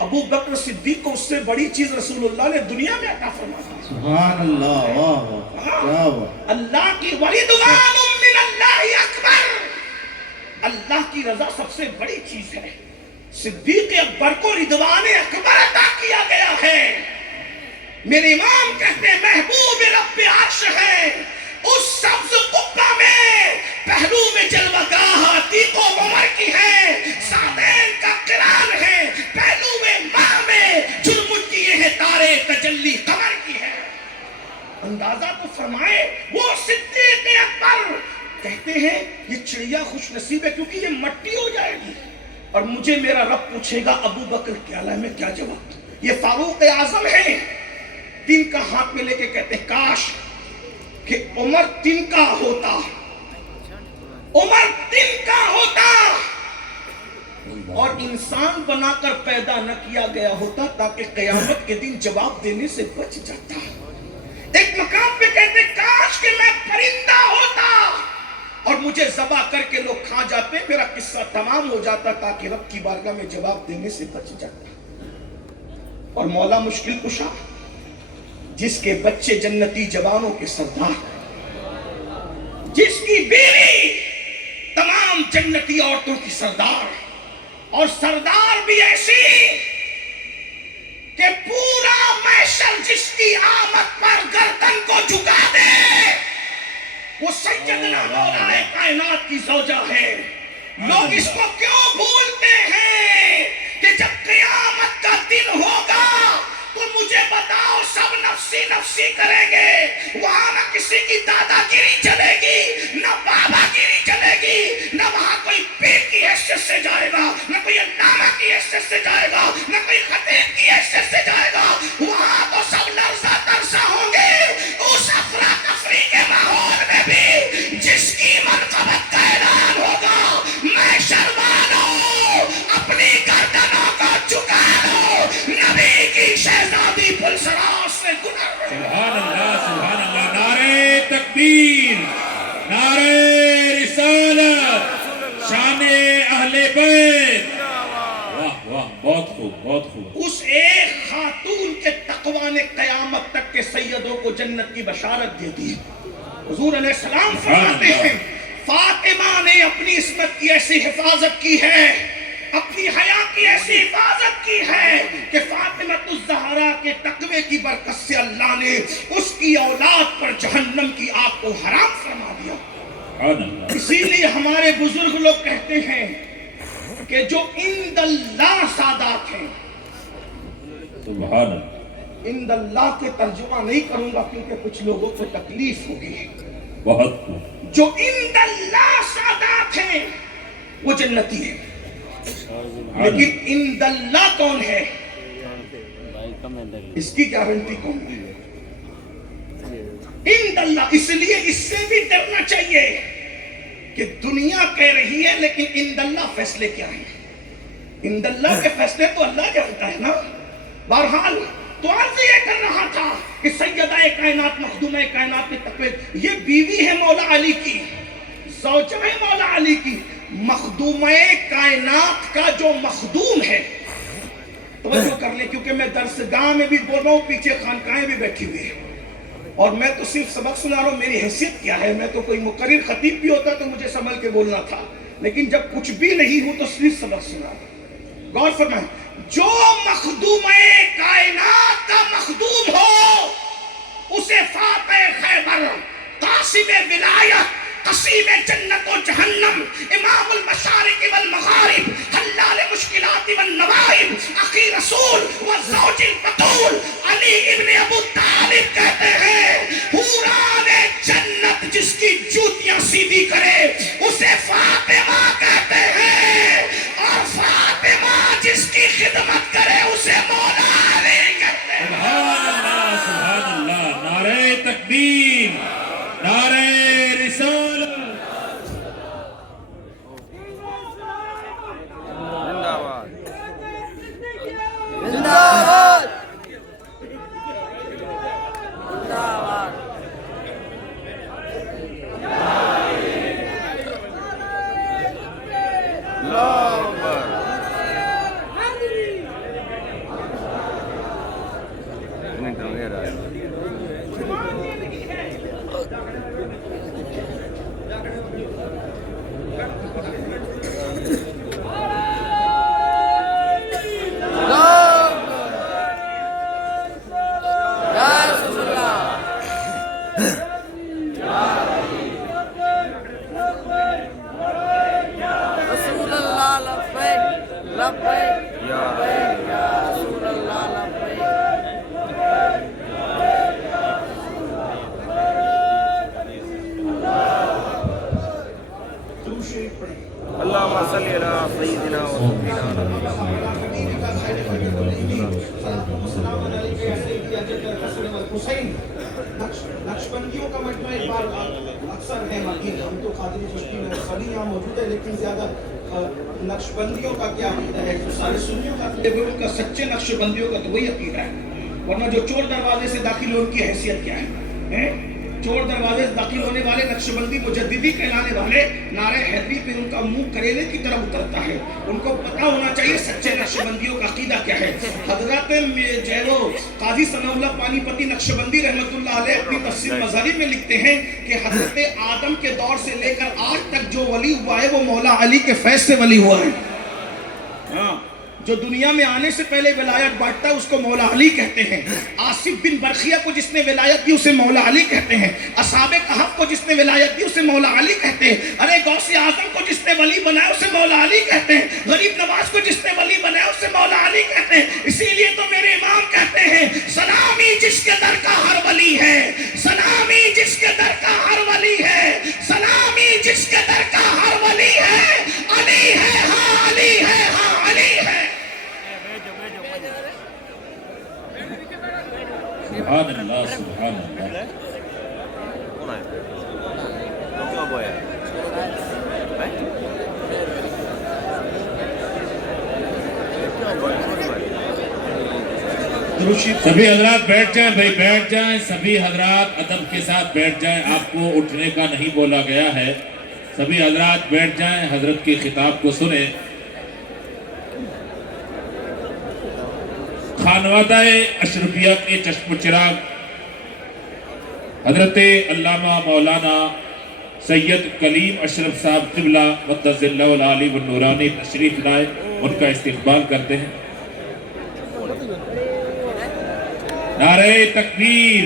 ابو بکر صدیق کو اس سے بڑی چیز رسول اللہ نے دنیا میں عطا فرما دی۔ سبحان اللہ، واہ، اللہ کی ورضوان من اللہ اکبر، اللہ کی رضا سب سے بڑی چیز ہے۔ صدیق اکبر کو رضوان اکبر عطا کیا گیا ہے۔ میرے امام کہتے ہیں محبوب رب عرش ہے، اس سبز قبہ میں پہلو میں جلوہ گاہ عتیق و عمر کی ہے، سامعین کا قران ہے، پہلو میں ماہ میں جرم کیے ہیں تارے تجلی قمر کی ہے۔ اندازہ تو فرمائے وہ صدیق اکبر کہتے ہیں یہ چڑیا خوش نصیب ہے کیونکہ یہ مٹی ہو جائے گی اور مجھے میرا رب پوچھے گا ابو بکر کیا لائے، میں کیا جواب دوں۔ یہ فاروق اعظم ہے، تن کا ہاتھ میں لے کے کہتے ہیں کاش کہ عمر تن کا ہوتا، عمر تن کا ہوتا اور انسان بنا کر پیدا نہ کیا گیا ہوتا تاکہ قیامت کے دن جواب دینے سے بچ جاتا۔ ایک مقام پہ کہتے کاش کہ میں پرندہ ہوتا اور مجھے ذبح کر کے لوگ کھا جاتے، میرا قصہ تمام ہو جاتا تاکہ رب کی بارگاہ میں جواب دینے سے بچ جاتا۔ اور مولا مشکل کشا جس کے بچے جنتی جوانوں کے سردار، جس کی بیوی تمام جنتی عورتوں کی سردار، اور سردار بھی ایسی کہ پورا محشر جس کی آمد پر گردن کو جھکا دے، وہ سیدنا مولا کائنات کی زوجہ ہے۔ لوگ اس کو کیوں بھولتے ہیں کہ جب قیامت کا دن ہوگا تو مجھے بتاؤ سب نفسی نفسی کریں گے، وہاں نہ کسی کی دادا گیری چلے گی، نہ بابا گیری چلے گی، نہ وہاں کوئی پیر کی حیثیت سے جائے گا، نہ کوئی علامہ کی حیثیت سے جائے گا، نہ کوئی خطیب کی حیثیت سے جائے گا۔ وہاں تو سب لرزہ ترزہ ہوں گے اس افراتفری کے ماحول میں بھی جس کی منقبت کا اعلان ہوگا۔ محشر والوں اپنی گردنوں کو جھکا دو، نبی کی شہزادی پلسراج سے گزر رہے۔ سبحان اللہ، سبحان اللہ، نعرہ تکبیر، نعرہ رسالت، شان اہل بیت۔ واہ واہ، بہت خوب، بہت خوب۔ اس ایک خاتون کے تقوی نے قیامت تک کے سیدوں کو جنت کی بشارت دے دی۔ حضور علیہ السلام فرماتے ہیں فاطمہ نے اپنی عصمت کی ایسی حفاظت کی ہے، اپنی حیا کی ایسی حفاظت کی ہے کہ فاطمہ الزہرا کے تقوی کی برکت سے اللہ نے اس کی اولاد پر جہنم کی آگ کو حرام فرما دیا۔ سبحان اللہ، اسی لیے ہمارے بزرگ لوگ کہتے ہیں کہ جو عند اللہ سادات ہیں، سبحان اللہ، عند اللہ کے ترجمہ نہیں کروں گا کیونکہ کچھ لوگوں کو تکلیف ہوگی، بہت خوب۔ جو عند اللہ سادات ہیں وہ جنتی ہیں، لیکن عند اللہ کون ہے اس کی گارنٹی کون ہے؟ عند اللہ۔ اس لیے اس سے بھی ڈرنا چاہیے کہ دنیا کہہ رہی ہے لیکن عند اللہ فیصلے کیا ہیں؟ عند اللہ کے فیصلے تو اللہ جانتا ہے نا۔ بہرحال تو عرض یہ کر رہا تھا کہ سیدہ کائنات مخدومہ کائنات کے تقوی، یہ بیوی ہے مولا علی کی، زوجہ ہے مولا علی کی، مخدومہ کائنات کا جو مخدوم ہے۔ توجہ کر لیں کیونکہ میں درسگاہ میں بھی بول رہا ہوں، پیچھے خانقاہیں بھی بیٹھی ہوئی ہیں، اور میں تو صرف سبق سنا رہا ہوں۔ میری حیثیت کیا ہے؟ میں تو کوئی مقرر خطیب بھی ہوتا تو مجھے سنبھل کے بولنا تھا، لیکن جب کچھ بھی نہیں ہوں تو صرف سبق سنا رہا ہوں۔ غور فرمائیں، جو مخدوم کائنات کا مخدوم ہو اسے فاتح خیبر، قاسم ولایت، قسیم جنت و جہنم، امام المشارق والمغارب، حلال مشکلات والنوائب، اخی رسول والزوج البتول، علی ابن ابو طالب کہتے ہیں حوران جنت جس کی جوتیاں سیدھی کرے اسے فاطمہ کہتے ہیں، اور فاطمہ جس کی خدمت کرے اسے مولا علی کہتے ہیں۔ سبحان اللہ، سبحان اللہ، نعرہ تکبیر، نعرہ رسالت۔ اللهم صل على سيدنا نقشبندیوں کا مجمع ایک بار اکثر ہے مکین، ہم تو قادری چشتی میں سبھی یہاں موجود ہے، لیکن زیادہ نقشبندیوں کا کیا عقیدہ ہے؟ سارے سنیوں کا ان کا سچے نقشبندیوں کا تو وہی عقیدہ ہے، ورنہ جو چور دروازے سے داخل ہو ان کی حیثیت کیا ہے؟ چور دروازے سے داخل ہونے والے نقشبندی مجددی کہلانے والے نعرہ حیدری پہ ان کا منہ کریلے کی طرح اترتا ہے. ان کو پتا ہونا چاہیے سچے نقشبندیوں کا عقیدہ کیا ہے. حضرت قاضی ثناء اللہ پانی پتی نقشبندی رحمت اللہ علیہ اپنی تفسیر مظہری میں لکھتے ہیں کہ حضرت آدم کے دور سے لے کر آج تک جو ولی ہوا ہے وہ مولا علی کے فیض سے ولی ہوا ہے. ہاں، جو دنیا میں آنے سے پہلے ولایت بانٹتا ہے اس کو مولا علی کہتے ہیں. آصف بن برخیہ کو جس نے ولایت دی اسے مولا علی کہتے ہیں. اصحاب کہف کو جس نے ولایت دی اسے مولا علی کہتے ہیں. ارے غوث اعظم کو جس نے ولی بنایا اسے مولا علی کہتے ہیں. غریب نواز کو جس نے ولی بنایا اسے مولا علی کہتے ہیں. اسی لیے تو میرے امام کہتے ہیں سلامی جس کے در کا ہر ولی ہے، سلامی جس کے در کا ہر ولی ہے، سلامی جس کے در کا ہر ولی ہے. علی ہے ہاں علی ہے ہاں علی ہے. سبحان اللہ سبحان اللہ. کون ہے تو کیوں بویا سبھی حضرات بیٹھ جائیں بھائی، بیٹھ جائیں. سبھی حضرات ادب کے ساتھ بیٹھ جائیں. آپ کو اٹھنے کا نہیں بولا گیا ہے. سبھی حضرات بیٹھ جائیں، حضرت کے خطاب کو سنیں. خانوادہ اشرفیہ کے چشم و چراغ حضرت علامہ مولانا سید کلیم اشرف صاحب قبلہ مقدس اللہ العالی والنورانی تشریف لائے. ان کا استقبال کرتے ہیں. نعرہ تکبیر،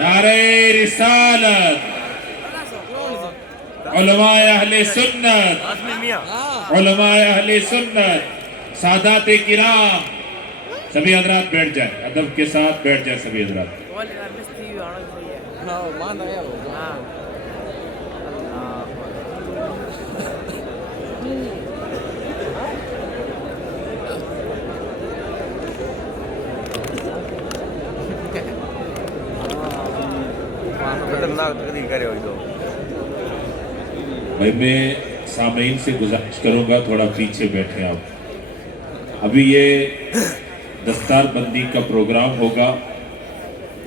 نعرہ رسالت. علماء اہل سنت، علماء اہل سنت، سادات کرام. سبھی حضرات بیٹھ جائیں، ادب کے ساتھ بیٹھ جائیں سبھی حضرات. بھائی میں سامعین سے گزارش کروں گا تھوڑا پیچھے بیٹھیں آپ. ابھی یہ دستار بندی کا پروگرام ہوگا،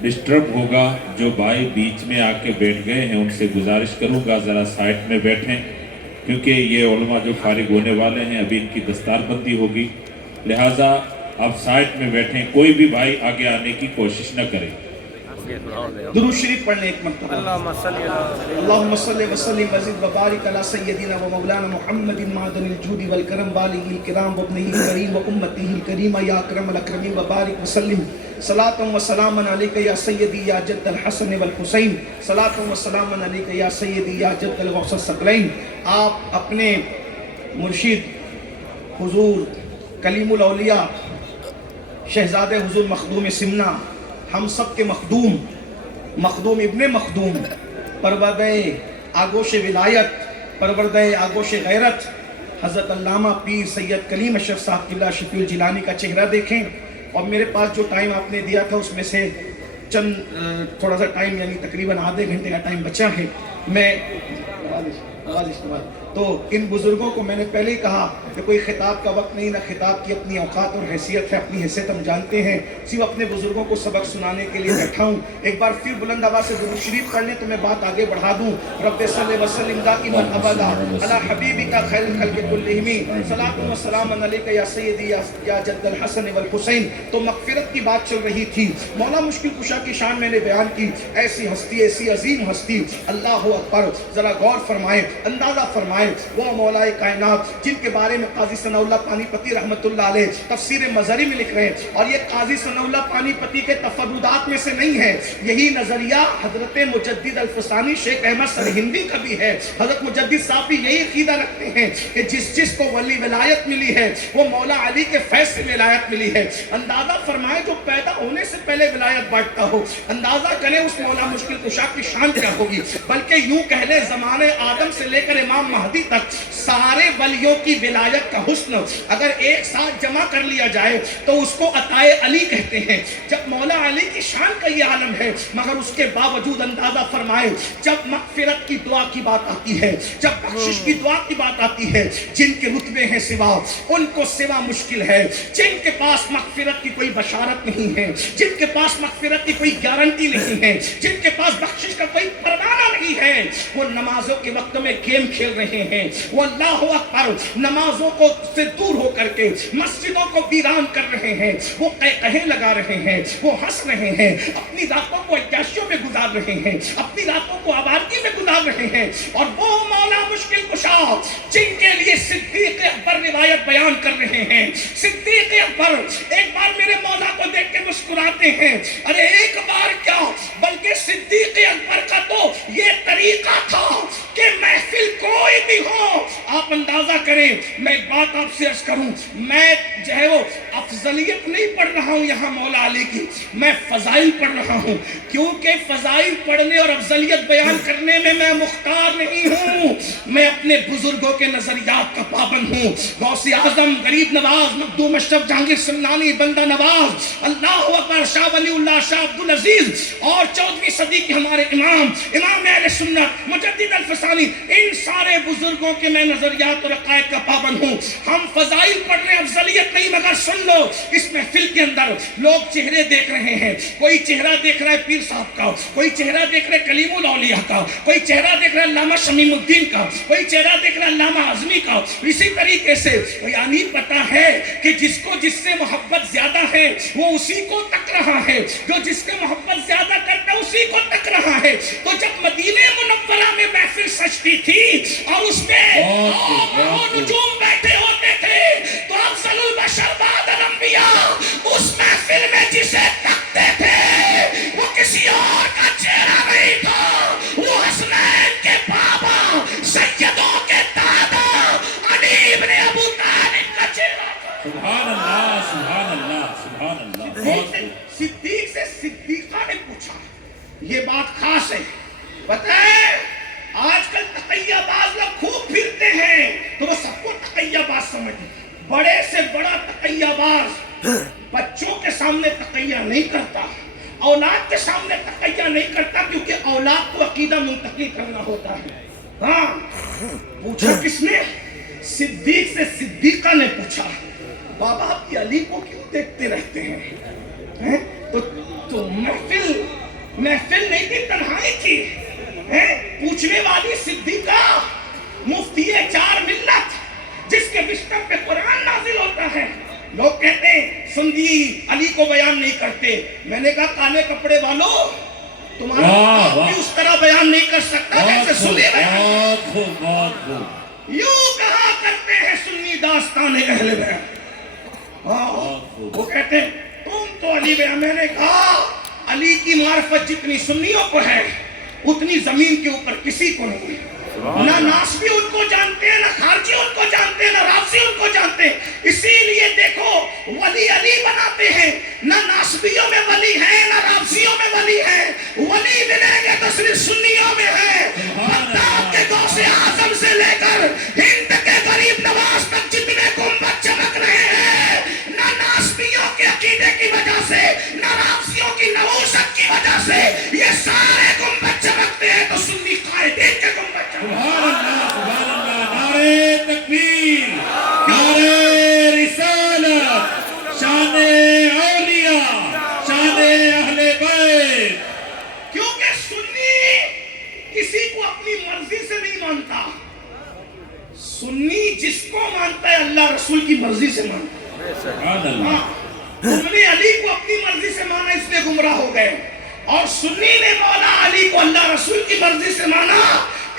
ڈسٹرب ہوگا. جو بھائی بیچ میں آ کے بیٹھ گئے ہیں ان سے گزارش کروں گا ذرا سائٹ میں بیٹھیں، کیونکہ یہ علماء جو فارغ ہونے والے ہیں ابھی ان کی دستار بندی ہوگی. لہٰذا آپ سائٹ میں بیٹھیں، کوئی بھی بھائی آگے آنے کی کوشش نہ کریں. درود شریف پڑھنے ایک مرتبہ. اللہم صلی وسلم وزد وبارک علی سیدنا و مولانا محمد معدن الجود والکرم بالغ الکرام وابنہ الکریم و امتہ الکریمہ یا اکرم الاکرمین وبارک وسلم. صلاۃ و سلام علیک یا سیدی یا جد الحسن والحسین، صلاۃ و سلام علیک یا سیدی یا جد الغوث الثقلین. آپ اپنے مرشد حضور کلیم الاولیاء شہزادہ حضور مخدوم سمنہ، ہم سب کے مخدوم، مخدوم ابن مخدوم، پروردہ آگوش ولایت، پروردہ آگوش غیرت حضرت علامہ پیر سید کلیم اشرف صاحب قبلہ شفیع الجیلانی کا چہرہ دیکھیں. اور میرے پاس جو ٹائم آپ نے دیا تھا اس میں سے چند تھوڑا سا ٹائم یعنی تقریباً آدھے گھنٹے کا ٹائم بچا ہے. میں تو ان بزرگوں کو میں نے پہلے ہی کہا کہ کوئی خطاب کا وقت نہیں، نہ خطاب کی اپنی اوقات اور حیثیت ہے. اپنی حیثیت ہم جانتے ہیں، صرف اپنے بزرگوں کو سبق سنانے کے لیے بیٹھا ہوں. ایک بار پھر بلند آواز سے درود شریف پڑھ لیں تو میں بات آگے بڑھا دوں. رب صلی وسلم دائما ابدا علی حبیبک خیر الخلق کلہم، صلاۃ و سلام علیک یا سیدی یا جد الحسن والحسین. تو مغفرت کی بات چل رہی تھی، مولا مشکل کشا کی شان میں نے بیان کی. ایسی ہستی، ایسی عظیم ہستی، اللہ اکبر. ذرا غور فرمائیں، اندازہ فرمائیں، وہ مولا کائنات جن کے بارے میں قاضی ثناء اللہ پانی پتی رحمت اللہ علیہ تفسیر مظہری میں لکھ رہے ہیں. اور یہ قاضی ثناء اللہ پانی پتی کے تفردات میں سے نہیں ہے، یہی نظریہ حضرت مجدد الفسانی شیخ احمد سرہندی کا بھی ہے. حضرت مجدد صاحب بھی یہی عقیدہ رکھتے ہیں کہ جس کو ولی ولایت ملی ہے وہ مولا علی کے فیض سے ولایت ملی ہے. اندازہ فرمائیں جو پیدا ہونے سے پہلے ولایت بانٹتا ہو، اندازہ کریں اس مولا مشکل کشا کی شان کیا ہوگی. بلکہ یوں کہہ لیں زمانے آدم سے لے کر امام مہدی تک سارے ولیوں کی ولایت کا حسن اگر ایک ساتھ جمع کر لیا جائے تو اس کو عطائے علی کہتے ہیں. جب مولا علی کی شان کا یہ عالم ہے مگر اس کے باوجود اندازہ فرمائے جب مغفرت کی دعا کی بات آتی ہے, جب بخشش کی دعا کی بات آتی ہے, جن کے رتبے ہیں سوا ان کو سوا مشکل ہے, جن کے پاس مغفرت کی کوئی بشارت نہیں ہے, جن کے پاس مغفرت کی کوئی گارنٹی نہیں ہے, جن کے پاس بخشش کا کوئی پروانہ نہیں ہے, وہ نمازوں کے وقت میں گیم کھیل رہے ہیں, وہ اللہ اکبر نمازوں کو سے دور ہو کر کے مسجدوں کو ویران کر رہے ہیں, وہ قہقہے لگا رہے ہیں, وہ ہنس رہے ہیں, اپنی راتوں کو عیاشیوں میں گزار رہے ہیں, اپنی راتوں کو آوارگی میں گزار رہے ہیں. اور وہ مولا مشکل کشا جن کے لیے صدیق اکبر روایت بیان کر رہے ہیں. صدیق اکبر ایک بار میرے مولا کو دیکھ کے مسکراتے ہیں, ارے ایک بار کیا بلکہ صدیق اکبر کا تو یہ طریقہ تھا کہ محفل کوئی بھی ہو آپ اندازہ کریں. میں ایک بات آپ سے عرض کروں, میں جو ہے وہ افضلیت نہیں پڑھ رہا ہوں یہاں مولا علی کی, میں فضائل پڑھ رہا ہوں, کیونکہ فضائل پڑھنے اور افضلیت بیان کرنے میں مختار نہیں ہوں, میں اپنے بزرگوں کے نظریات کا پابند ہوں. غوث اعظم, غریب نواز, مخدوم اشرف, جہانگیر سمنانی, بندہ نواز, اللہ اکبر, شاہ ولی اللہ, شاہ عبدالعزیز اور 14ویں صدی کے ہمارے امام اہل سنت مجدد الفسانی, ان سارے بزرگوں کے میں نظریات اور عقائد کا پابند ہوں. ہم فضائل پڑھ رہے ہیں, افضلیت نہیں, مگر سن لو اس محفل کے اندر لوگ چہرے دیکھ رہے ہیں. کوئی چہرہ دیکھ رہا ہے پیر صاحب کا, کوئی چہرہ دیکھ رہا ہے کلیم الاولیاء کا, کوئی چہرہ دیکھ رہا ہے علامہ شمیم الدین کا, کوئی چہرہ دیکھ رہا ہے علامہ اعظمی کا. اسی طریقے سے یعنی پتا ہے کہ جس کو جس سے محبت زیادہ ہے وہ اسی کو تک رہا ہے, جو جس سے محبت زیادہ کرتا ہے اسی کو تک رہا ہے. تو جب مدینہ منورہ میں محفل سجتی تھی اور اس میں نجوم بیٹھے ہوتے تھے تو افضل البشر بعد الانبیاء اس محفل میں جسے تکتے تھے وہ کسی اور کا چہرہ نہیں تھا, وہ حسنین کے بابا, سیدوں کے دادا علی ابن ابو طالب کا چہرہ تھا. سبحان اللہ, سبحان اللہ, سبحان اللہ. صدیق سے صدیقہ نے پوچھا, یہ بات خاص ہے, پتہ ہے آج کل تقیہ باز لوگ خوب پھرتے ہیں تو وہ سب کو تقیہ باز سمجھتے. بڑے سے بڑا تقیہ باز بچوں کے سامنے تقیہ نہیں کرتا, اولاد کے سامنے تقیہ نہیں کرتا, کیونکہ اولاد کو عقیدہ منتقل کرنا ہوتا ہے. ہاں پوچھا کس نے؟ صدیق سے صدیقہ نے پوچھا, بابا آپ کی علی کو کیوں دیکھتے رہتے ہیں؟ تو محفل نہیں تھی, تنہائی تھی. پوچھنے والی صدیقہ مفتی 4 ملت جس کے بستر پہ قرآن نازل ہوتا ہے. لوگ کہتے ہیں سنی علی کو بیان نہیں کرتے. میں نے کہا کالے کپڑے والوں تمہارا باپ بھی اس طرح بیان نہیں کر سکتا جیسے سنی بیان. یوں کہا کرتے ہیں سنی داستان اہل بیان. وہ کہتے ہیں تم تو علی بیان. میں نے کہا علی کی معرفت جتنی سنیوں کو ہے اتنی زمین کے اوپر کسی کو نہیں. نہ ناسبی ان کو جانتے ہیں, نہ خارجی ان کو جانتے ہیں, نہ رافضی ان کو جانتے ہیں. اسی لیے دیکھو ولی علی بناتے ہیں, نہ ناسبیوں میں ولی ہیں نہ رافضیوں میں ولی ہیں. ولی ملیں گے تو صرف سنیوں میں ہے. بغداد کے غوث اعظم سے لے کر ہند کے غریب نواز تک جتنے گنبد چمک رہے ہیں, نہ ناسبیوں کے عقیدے کی وجہ سے نہ رافضیوں کی نووست کی وجہ سے یہ سارے گنبد چمکتے ہیں, تو سنی قائدین کے گنبد. سبحان اللہ, سبحان اللہ. نعرے تکبیر, نعرے رسالت, شان اولیاء, شان اہل بیت. کیونکہ سنی کسی کو اپنی مرضی سے نہیں مانتا, سنی جس کو مانتا ہے اللہ رسول کی مرضی سے مانتا ہے. سبحان اللہ. تم نے علی کو اپنی مرضی سے مانا اس لیے گمراہ ہو گئے, اور سنی نے مولا علی کو اللہ رسول کی مرضی سے مانا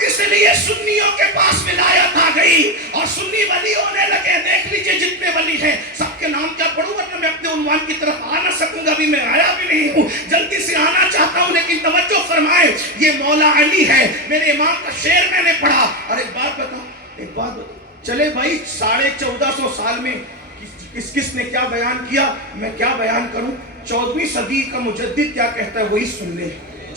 اس لیے سنیوں کے پاس ولایت آ گئی اور سنی ولی ہونے لگے. دیکھ لیجئے جتنے ولی ہیں سب کے نام کیا پڑھوں, ورنہ میں اپنے عنوان کی طرف آ نہ سکوں گا. ابھی میں آیا بھی نہیں ہوں, جلدی سے آنا چاہتا ہوں, لیکن توجہ فرمائے یہ مولا علی ہے. میرے امام کا شعر میں نے پڑھا. اور ایک بات بتاؤ, چلے بھائی 1450 سال میں کس نے کیا بیان کیا, میں کیا بیان کروں. 14ویں صدی کا مجدد کیا کہتا ہے وہی سن لے.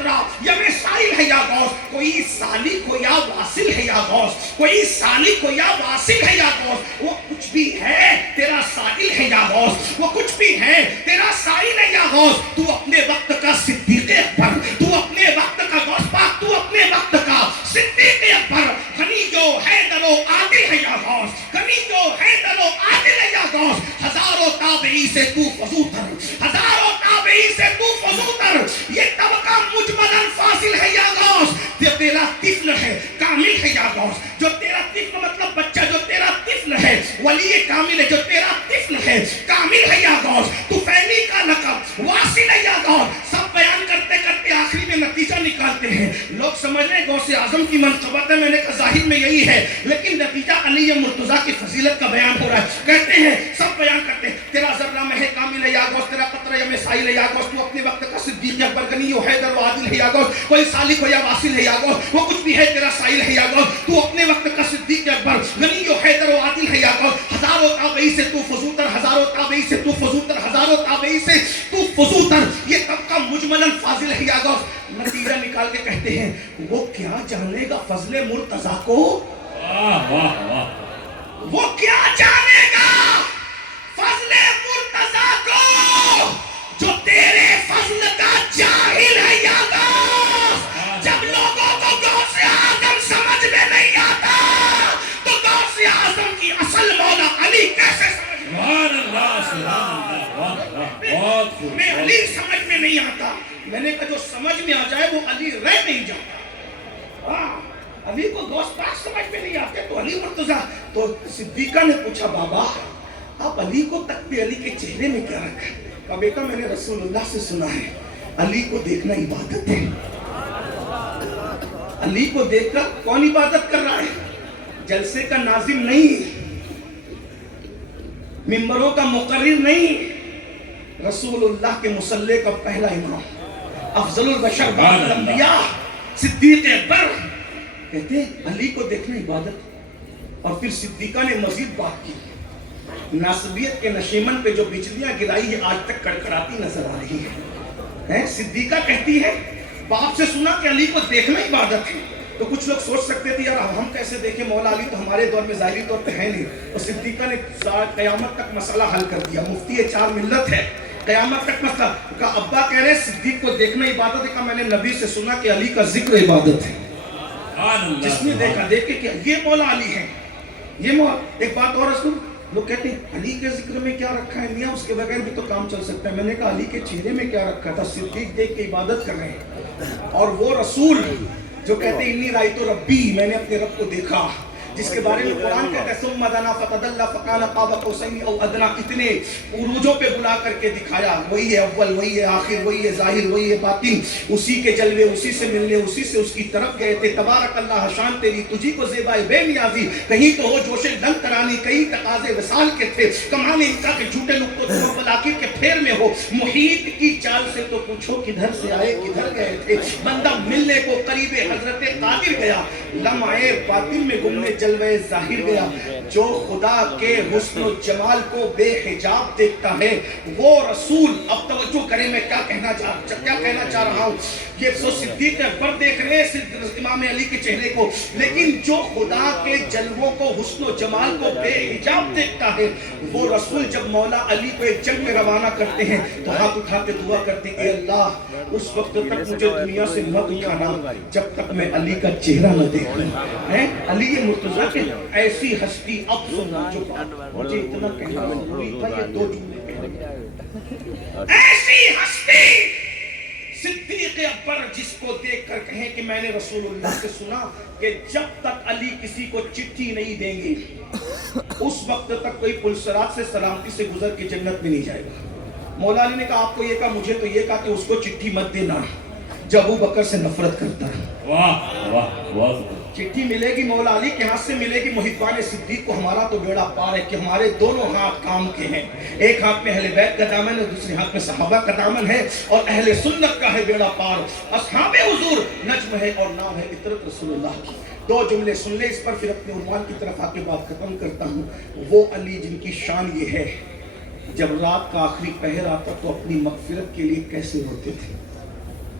قطرہ یا میں سائل ہے یا غوث، کوئی سالک ہو یا واصل ہے یا غوث، کوئی سالک ہو یا واصل ہے یا غوث، وہ کچھ بھی ہے تیرا سائل ہے یا غوث، وہ کچھ بھی ہے تیرا سائل ہے یا غوث، تو اپنے وقت کا صدیق اکبر، تو اپنے وقت کا غوث پاک، تو اپنے وقت کا صدیق اکبر، غنی جو حیدر و عادل ہے یا غوث، غنی جو حیدر و عادل ہے یا غوث، ہزاروں تابعی سے تو فضوتر، ہزاروں تابعی سے تو فضوتر، یہ طبقہ مجملاً فاضل ہے یا غوث، جو تیرا طفل ہے کامل ہے یا غوث، جو تیرا طفل مطلب بچہ جو تیرا طفل ہے ولی کامل ہے، جو تیرا طفل ہے کامل ہے یا غوث، تو فیلی کا لقب واصل ہے یا غوث، سب بیان کرتے کرتے آخری میں نتیجہ نکالتے ہیں، لوگ سمجھ رہے ہیں غوث اعظم کی منقبت ہے، میں نے کہا ظاہر میں یہی ہے، لیکن نتیجہ علی مرتضیٰ کی فضیلت کا بیان ہو رہا ہے، کہتے ہیں سب بیان کرتے ہیں، تیرا ذرہ میں ہے کامل ہے یا غوث، تیرا قطرہ یا مسائل ہے یا غوث، تو اپنے وقت کا صدیق اکبر، غنی و حیدر و عادل ہے یا غوث، کوئی سالک ہو یا واصل ہے یا غوث، وہ کچھ بھی ہے تیرا سائل ہے یا غوث، تو اپنے وقت کا صدیق اکبر، غنی و حیدر و عادل ہے یا غوث، ہزاروں تابعی سے تو فضوتر، ہزاروں تابعی سے تو فضوتر، ہزاروں تابعی سے تو فضوتر، یہ طبقہ مجملاً فاضل ہے یا غوث، نتیجہ نکال کے کہتے ہیں وہ کیا جانے گا فضل مرتضیٰ کو، واہ واہ واہ، وہ کیا جانے گا فضل مرتضیٰ کو، جو تیرے فضل کا جاہل ہے یا غوث، جب لوگوں کو غوث اعظم سمجھ میں نہیں آتا تو غوث اعظم کی اصل مولا علی کیسے سمجھ میں؟ سبحان اللہ سبحان اللہ، واہ واہ، بہت خوب، میں علی سمجھ میں نہیں آتا، میں نے کہا جو سمجھ میں آ جائے وہ علی رہ نہیں جاتا، علی کو غوث پاک سمجھ میں نہیں آتے تو علی مرتضیٰ، تو صدیقہ نے پوچھا بابا آپ علی کو تکتے علی کے چہرے میں کیا رکھا ہے؟ کہا بیٹا میں نے رسول اللہ سے سنا ہے علی کو دیکھنا عبادت ہے، علی کو دیکھ کر کون عبادت کر رہا ہے؟ جلسے کا ناظم نہیں، ممبروں کا مقرر نہیں، رسول اللہ کے مصلی کا پہلا امام، افضل البشر بعد الانبیاء صدیق اکبر، کہتے ہیں علی کو دیکھنا عبادت، اور پھر صدیقہ نے مزید بات کی، ناصبیت کے نشیمن پہ جو بجلیاں گرائی ہے آج تک کڑکڑاتی نظر آ رہی ہے، صدیقہ کہتی ہے باپ سے سنا کہ علی کو دیکھنا عبادت ہے، تو کچھ لوگ سوچ سکتے تھے یار ہم کیسے دیکھیں مولا علی تو ہمارے دور میں ظاہری طور پہ ہے نہیں، تو صدیقہ نے قیامت تک مسئلہ حل کر دیا، مفتی چار ملت ہے، قیامت تک مسئلہ، کہا ابا کہہ رہے صدیق کو دیکھنا عبادت ہے، کہا میں نے نبی سے سنا کہ علی کا ذکر عبادت ہے، جس نے دیکھا دیکھے کہ یہ مولا علی ہے، یہ مولا، ایک بات اور رسول لوگ کہتے ہیں علی کے ذکر میں کیا رکھا ہے میاں، اس کے بغیر بھی تو کام چل سکتا ہے، میں نے کہا علی کے چہرے میں کیا رکھا تھا، صدیق دیکھ کے عبادت کر رہے ہیں، اور وہ رسول جو کہتے ہیں انی رائت ربی، میں نے اپنے رب کو دیکھا، جس کے بارے میں قرآن کہتا ہے ثم دنا فتدلی فکان قاب قوسین او ادنی، اتنے عروجوں پہ بلا کر کے دکھایا، وہی ہے اول، وہی ہے آخر، وہی ہے ظاہر، وہی ہے باطن، اسی کے جلوے، اسی سے ملنے، اسی سے اس کی طرف گئے تھے، تبارک اللہ شان تیری، تجھی کو زیبائے بے نیازی، کہیں تو ہو جوش لن ترانی، کہیں تقاضے وصال کے تھے، کمانے انسا کے جھوٹے نقطوں تم بلاکر کے پھیر میں ہو، محیط کی چال سے تو پوچھو کدھر سے آئے کدھر گئے تھے، بندہ ملنے کو قریب حضرت قادر گیا، لمحے باطن میں گمنے جلوے ظاہر گیا، جو خدا کے حسن و جمال کو بے حجاب دیکھتا ہے وہ رسول، اب توجہ کریں میں کیا کہنا چاہ رہا ہوں، یہ سو صدیق اکبر دیکھ رہے ہیں امام علی کے چہرے کو، لیکن جو خدا کے جلووں کو حسن و جمال کو بے حجاب دیکھتا ہے وہ رسول جب مولا علی کو ایک جنگ میں روانہ کرتے ہیں تو ہاتھ اٹھا کے دعا کرتے ہیں اے اللہ اس وقت تک مجھے دنیا سے مت اٹھانا جب تک میں علی کا چہرہ نہ دیکھوں، علی مرتضیٰ کے ایسی ہستی اب سننا چکا، مجھے اتنا کہنا ضروری تھا، یہ دو جملے کہنا، ایسی ہستی صدیق اکبر جس کو دیکھ کر کہیں کہ میں نے رسول اللہ سے سنا کہ جب تک علی کسی کو چٹھی نہیں دیں گے اس وقت تک کوئی پلسرات سے سلامتی سے گزر کے جنت میں نہیں جائے گا، مولا علی نے کہا آپ کو یہ کہا، مجھے تو یہ کہا کہ اس کو چٹھی مت دینا جب ابو بکر سے نفرت کرتا ہے، واہ واہ واہ، چٹھی ملے گی مولا علی کے ہاتھ سے ملے گی، محبان صدیق کو ہمارا تو بیڑا پار ہے کہ ہمارے دونوں ہاتھ کام کے ہیں، ایک ہاتھ میں اہل بیت کا دامن ہے، دوسرے ہاتھ میں صحابہ کا دامن ہے، اور اہل سنت کا ہے بیڑا پار، اصحاب حضور نجم ہے اور نام ہے عطرت رسول اللہ کی، دو جملے سن لے اس پر پھر اپنے عنوان کی طرف آ کے بات ختم کرتا ہوں، وہ علی جن کی شان یہ ہے جب رات کا آخری پہر آتا تو اپنی مغفرت کے لیے کیسے روتے تھے،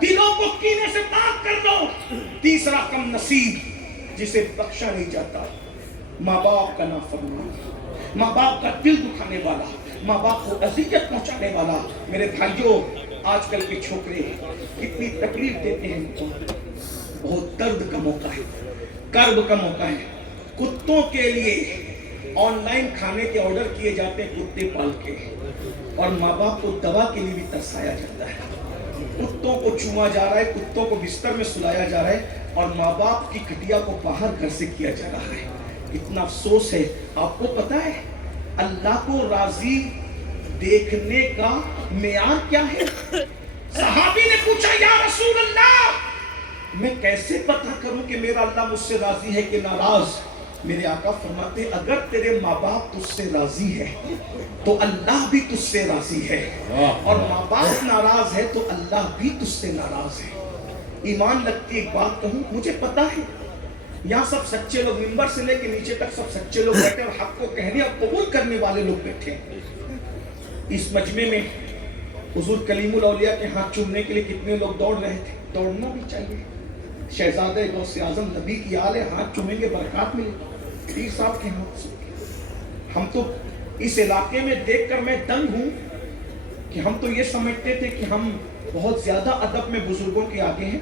دلوں کو کینے سے پاک کر دو. تیسرا کم نصیب جسے بخشا نہیں جاتا ماں باپ کا نافرمان, ماں باپ کا دل دکھانے والا, ماں باپ کو اذیت پہنچانے والا. میرے بھائیوں, آج کل کے چھوکرے کتنی تکلیف دیتے ہیں. بہت درد کا موقع ہے, کرب کا موقع ہے. کتوں کے لیے آن لائن کھانے کے آرڈر کیے جاتے ہیں کتے پال کے, اور ماں باپ کو دوا کے لیے بھی ترسایا جاتا ہے. کتوں کو چوما جا رہا ہے, کتوں کو بستر میں سلایا جا رہا ہے, اور ماں باپ کی کھٹیا کو باہر گھر سے کیا جا رہا ہے. اتنا افسوس ہے. آپ کو پتا ہے اللہ کو راضی دیکھنے کا معیار کیا ہے؟ صحابی نے پوچھا, یا رسول اللہ, میں کیسے پتہ کروں کہ میرا اللہ مجھ سے راضی ہے کہ ناراض؟ میرے آقا فرماتے, اگر تیرے ماں باپ تجھ سے راضی ہے تو اللہ بھی تجھ سے راضی ہے, اور ماں باپ ناراض ہے تو اللہ بھی تجھ سے ناراض ہے. ایمان لگتی ایک بات کہوں, مجھے پتا ہے یہاں سب سچے لوگ, ممبر سے لے کے نیچے تک سب سچے لوگ بیٹھے اور حق کو کہنے اور قبول کرنے والے لوگ بیٹھے. اس مجمع میں حضور کلیم الاولیاء کے ہاتھ چومنے کے لیے کتنے لوگ دوڑ رہے تھے. دوڑنا بھی چاہیے. شہزادہ غوث اعظم نبی کی آل ہے, ہاتھ چومیں گے برکات ملے. پیر صاحب کے ہاتھ سے ہم تو اس علاقے میں دیکھ کر میں دنگ ہوں کہ ہم تو یہ سمجھتے تھے کہ ہم بہت زیادہ ادب میں بزرگوں کے آگے ہیں,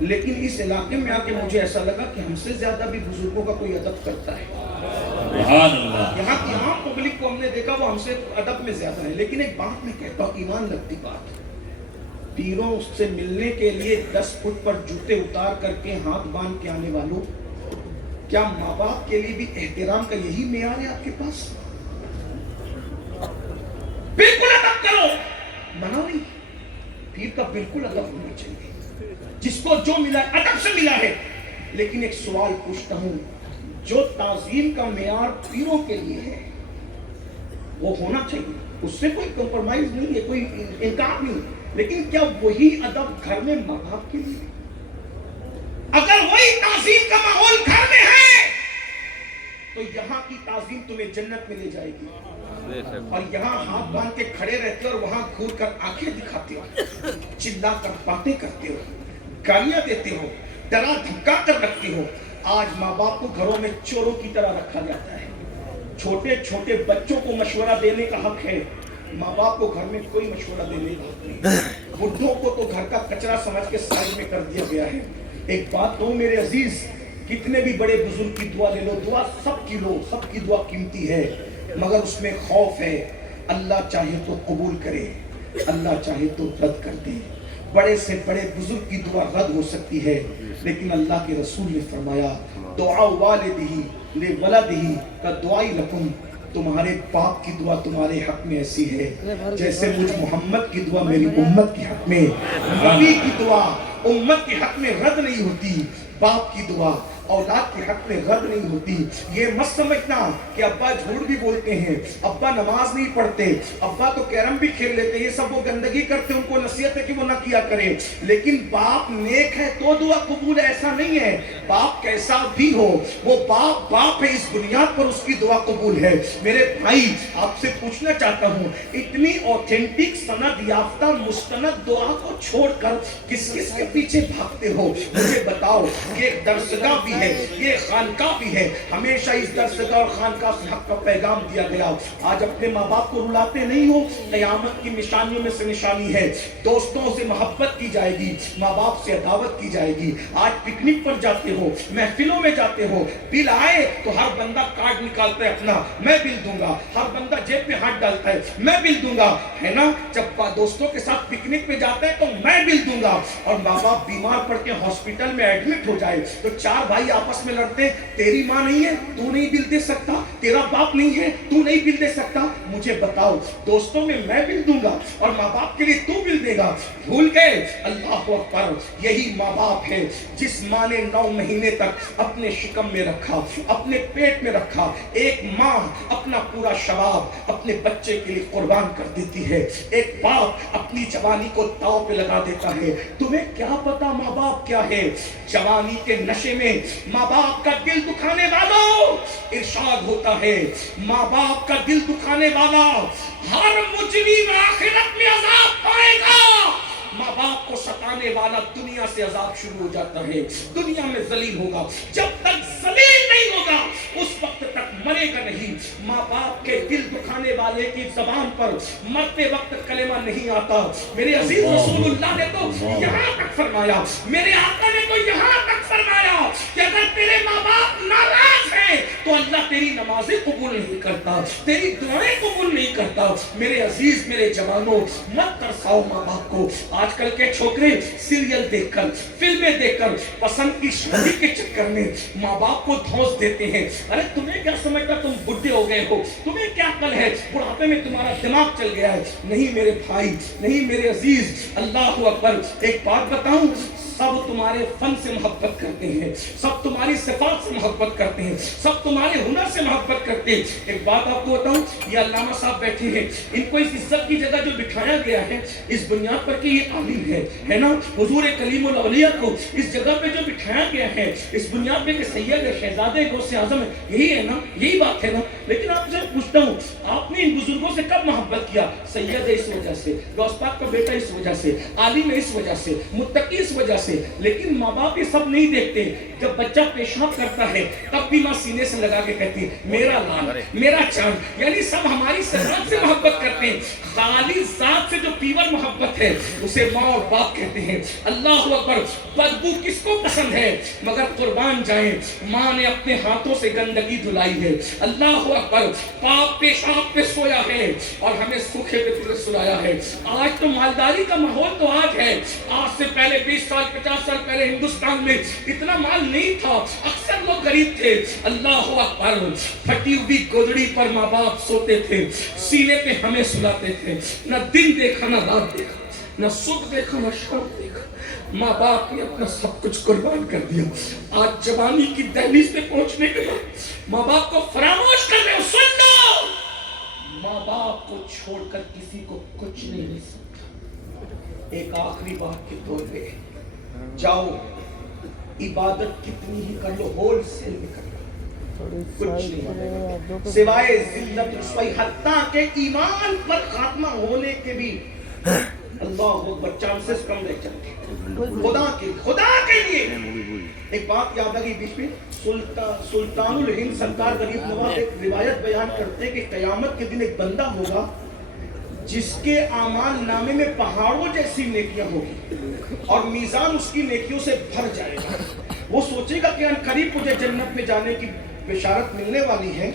لیکن اس علاقے میں آ کے مجھے ایسا لگا کہ ہم سے زیادہ بھی بزرگوں کا کوئی ادب کرتا ہے. یہاں کی عام پبلک کو ہم نے دیکھا وہ ہم سے ادب میں زیادہ ہے. لیکن ایک بات میں کہتا ہوں, ایمان لگتی بات, پیروں سے ملنے کے لیے 10 فٹ پر جوتے اتار کر کے ہاتھ باندھ کے آنے والوں, کیا ماں باپ کے لیے بھی احترام کا یہی معیار ہے آپ کے پاس؟ بالکل ادب کرو, منع نہیں, پیر کا بالکل ادب ہونا چاہیے. جس کو جو ملا ادب سے ملا ہے. لیکن ایک سوال پوچھتا ہوں, جو تعظیم کا معیار پیروں کے لیے ہے وہ ہونا چاہیے, اس سے کوئی کمپرومائز نہیں ہے, کوئی انکار نہیں, لیکن کیا وہی ادب گھر میں ماں باپ کے لیے؟ اگر وہی تعظیم کا ماحول گھر میں ہے تو یہاں کی تعظیم تمہیں جنت میں لے جائے گی, اور یہاں ہاتھ باندھ کے کھڑے رہتے ہو اور وہاں گھور کر آنکھیں دکھاتے ہو, چلا کر باتیں کرتے ہو, گالیاں دیتے ہو, ڈرا دھمکا کر رکھتے ہو. آج ماں باپ کو گھروں میں چوروں کی طرح رکھا جاتا ہے. چھوٹے چھوٹے بچوں کو مشورہ دینے کا حق ہے, ماں باپ کو گھر میں کوئی مشورہ دینے کا حق نہیں. بڈھوں کو تو گھر کا کچرا سمجھ کے سائڈ میں کر دیا گیا ہے. ایک بات کہوں میرے عزیز, کتنے بھی بڑے بزرگ کی دعا لے لو, دعا سب کی لو, سب کی دعا قیمتی ہے, مگر اس میں خوف ہے. اللہ چاہے تو قبول کرے, اللہ چاہے تو رد کر دے. بڑے سے بڑے بزرگ کی دعا رد ہو سکتی ہے, لیکن اللہ کے رسول نے فرمایا, دعا والدہ لولدہ کا دعائی لکم, تمہارے باپ کی دعا تمہارے حق میں ایسی ہے جیسے مجھ محمد کی دعا میری امت کے حق میں. نبی کی دعا امت کے حق میں رد نہیں ہوتی, باپ کی دعا اولاد کے حق میں رد نہیں ہوتی. یہ مت سمجھنا کہ ابا جھوٹ بھی بولتے ہیں, ابا نماز نہیں پڑھتے, ابا تو کیرم بھی کھیل لیتے, یہ سب وہ گندگی کرتے, ان کو نصیحت ہے کہ وہ نہ کیا کریں, لیکن باپ نیک ہے تو دعا قبول ہے, ایسا نہیں ہے. باپ کیسا بھی ہو, وہ باپ باپ ہے, اس بنیاد پر اس کی دعا قبول ہے. میرے بھائی آپ سے پوچھنا چاہتا ہوں, اتنی اوتھینٹک سند یافتہ مستند دعا کو چھوڑ کر کس کس کے پیچھے بھاگتے ہو؟ مجھے بتاؤ. یہ درسگاہ بھی ہے, یہ خانقاہ بھی ہے, ہمیشہ اس درسگاہ اور خانقاہ سے حق کا پیغام دیا گیا. آج اپنے ماں باپ کو رلاتے نہیں ہو, قیامت کی نشانیوں میں سے نشانی ہے. دوستوں سے محبت کی جائے گی, ماں باپ سے عداوت کی جائے گی. آج پکنک پر جاتے ہو, محفلوں میں جاتے ہو, بل آئے تو ہر بندہ کارڈ نکالتا ہے اپنا, میں بل دوں گا, ہر بندہ جیب میں ہاتھ ڈالتا ہے, میں بل دوں گا, ہے نا. جب دوستوں کے ساتھ پکنک پہ جاتا ہے تو میں بل دوں گا, اور ماں باپ بیمار پڑ کے ہاسپٹل میں ایڈمٹ ہو جائے تو 4 بھائی آپس میں لڑتے, تیری ماں نہیں ہے تو نہیں بل دے سکتا, تیرا باپ نہیں ہے تو نہیں بل دے سکتا. مجھے بتاؤ, دوستوں میں میں بل دوں گا اور ماں باپ کے لیے تو بل دے گا؟ بھول گئے؟ اللہ اکبر. یہی ماں باپ ہے جس ماں نے 9 مہینے تک اپنے شکم میں رکھا, اپنے پیٹ میں رکھا. ایک ماں اپنا پورا شباب اپنے بچے کے لیے قربان کر دیتی ہے, ایک باپ اپنی جوانی کو داؤ پہ لگا دیتا ہے. تمہیں کیا پتا ماں باپ کیا ہے؟ جوانی کے نشے میں ماں باپ کا دل دکھانے والوں, ارشاد ہوتا ہے ماں باپ کا دل دکھانے والا ہر مجرم آخرت میں عذاب پائے گا. ماں باپ کو ستانے والا دنیا سے عذاب شروع ہو جاتا ہے، دنیا میں ذلیل ہوگا، جب تک ذلیل نہیں ہوگا اس وقت تک مرے گا نہیں۔ ماں باپ کے دل دکھانے والے کی زبان پر مرتے وقت کلمہ نہیں آتا۔ میرے عزیز رسول اللہ نے تو یہاں تک فرمایا، میرے آقا نے تو یہاں تک فرمایا کہ اگر تیرے ماں باپ ناراض ہیں تو اللہ تیری نمازیں قبول نہیں کرتا، تیری دعائیں قبول نہیں کرتا۔ میرے عزیز میرے جوانوں، مت ترساؤ ماں باپ کو۔ آج کل کے چھوکرے سیریل دیکھ کر، فلمیں دیکھ کر، پسند کی شادی کے چکر میں ماں باپ کو دھوس دیتے ہیں۔ ارے تمہیں کیا سمجھتا تم بڈھے ہو گئے ہو، تمہیں کیا عقل ہے، بڑھاپے میں تمہارا دماغ چل گیا ہے؟ نہیں میرے بھائی، نہیں میرے عزیز، اللہ اکبر۔ ایک بات بتاؤں، سب تمہارے فن سے محبت کرتے ہیں، سب تمہاری صفات سے محبت کرتے ہیں، سب تمہارے ہنر سے محبت کرتے ہیں۔ ایک بات آپ کو بتاؤں، یہ علامہ صاحب بیٹھے ہیں، ان کو اس عزت کی جگہ جو بٹھایا گیا ہے اس بنیاد پر کہ یہ عالم ہے نا، حضور کلیم الاولیاء کو اس جگہ پہ جو بٹھایا گیا ہے اس بنیاد پہ کہ سید ہے، شہزادہ ہے، غوث اعظم ہے، یہی ہے نا، یہی بات ہے نا۔ لیکن آپ سے پوچھتا ہوں، آپ نے ان بزرگوں سے کب محبت کیا؟ سید ہے اس وجہ سے، غوث پاک کا بیٹا اس وجہ سے، عالم ہے اس وجہ سے، متقی اس وجہ سے۔ لیکن ماں باپ یہ سب نہیں دیکھتے، جب بچہ پیشاب کرتا ہے تب بھی ماں سینے سے لگا کے کہتی ہے میرا لال، میرا چاند، یعنی سب ہماری ذات سے محبت کرتے ہیں۔ خالی ذات سے جو پیور محبت ہے اسے ماں اور باپ کہتے ہیں۔ اللہ اکبر۔ بدبو کس کو پسند ہے؟ مگر قربان جائیں ماں نے اپنے ہاتھوں سے گندگی دھلائی ہے۔ اللہ اکبر۔ باپ پیشاب پہ سویا ہے اور ہمیں سوکھے پہ سلایا ہے۔ آج تو مالداری کا ماحول تو آج ہے، آج سے پہلے 20 سال 50 سال پہلے ہندوستان میں اتنا مال نہیں تھا، اکثر لوگ غریب تھے۔ اللہ اکبر۔ پھٹی ہوئی گودڑی پر ماں باپ سوتے تھے، سینے پہ ہمیں سلاتے تھے، نہ دن دیکھا نہ رات دیکھا، نہ صبح دیکھا نہ شام دیکھا۔ ماں باپ نے اپنا سب کچھ قربان کر دیا۔ آج جوانی کی دہلیز پہ پہنچنے کے بعد ماں باپ کو فراموش کر رہے ہو۔ سن لو، ماں باپ کو چھوڑ کر کسی کو کچھ نہیں مل سکتا۔ ایک آخری بات کے طور پہ جاؤ، عبادت کتنی ہی کر لو، ہول سیل میں کر لو، کچھ نہیں سوائے ذلت رسوائی، حتیٰ کہ ایمان پر خاتمہ ہونے کے بھی اللہ اکبر چانسز کم رہ جاتے ہیں۔ خدا کے لیے ایک بات یاد آ گئی بیچ میں، سلطان الہند سرکار غریب نواز ایک روایت بیان کرتے کہ قیامت کے دن ایک بندہ ہوگا جس کے اعمال نامے میں پہاڑوں جیسی نیکیاں ہوگی اور میزان اس کی نیکیوں سے بھر جائے گا۔ وہ سوچے گا کہ قریب مجھے جنت میں جانے کی بشارت ملنے والی ہے،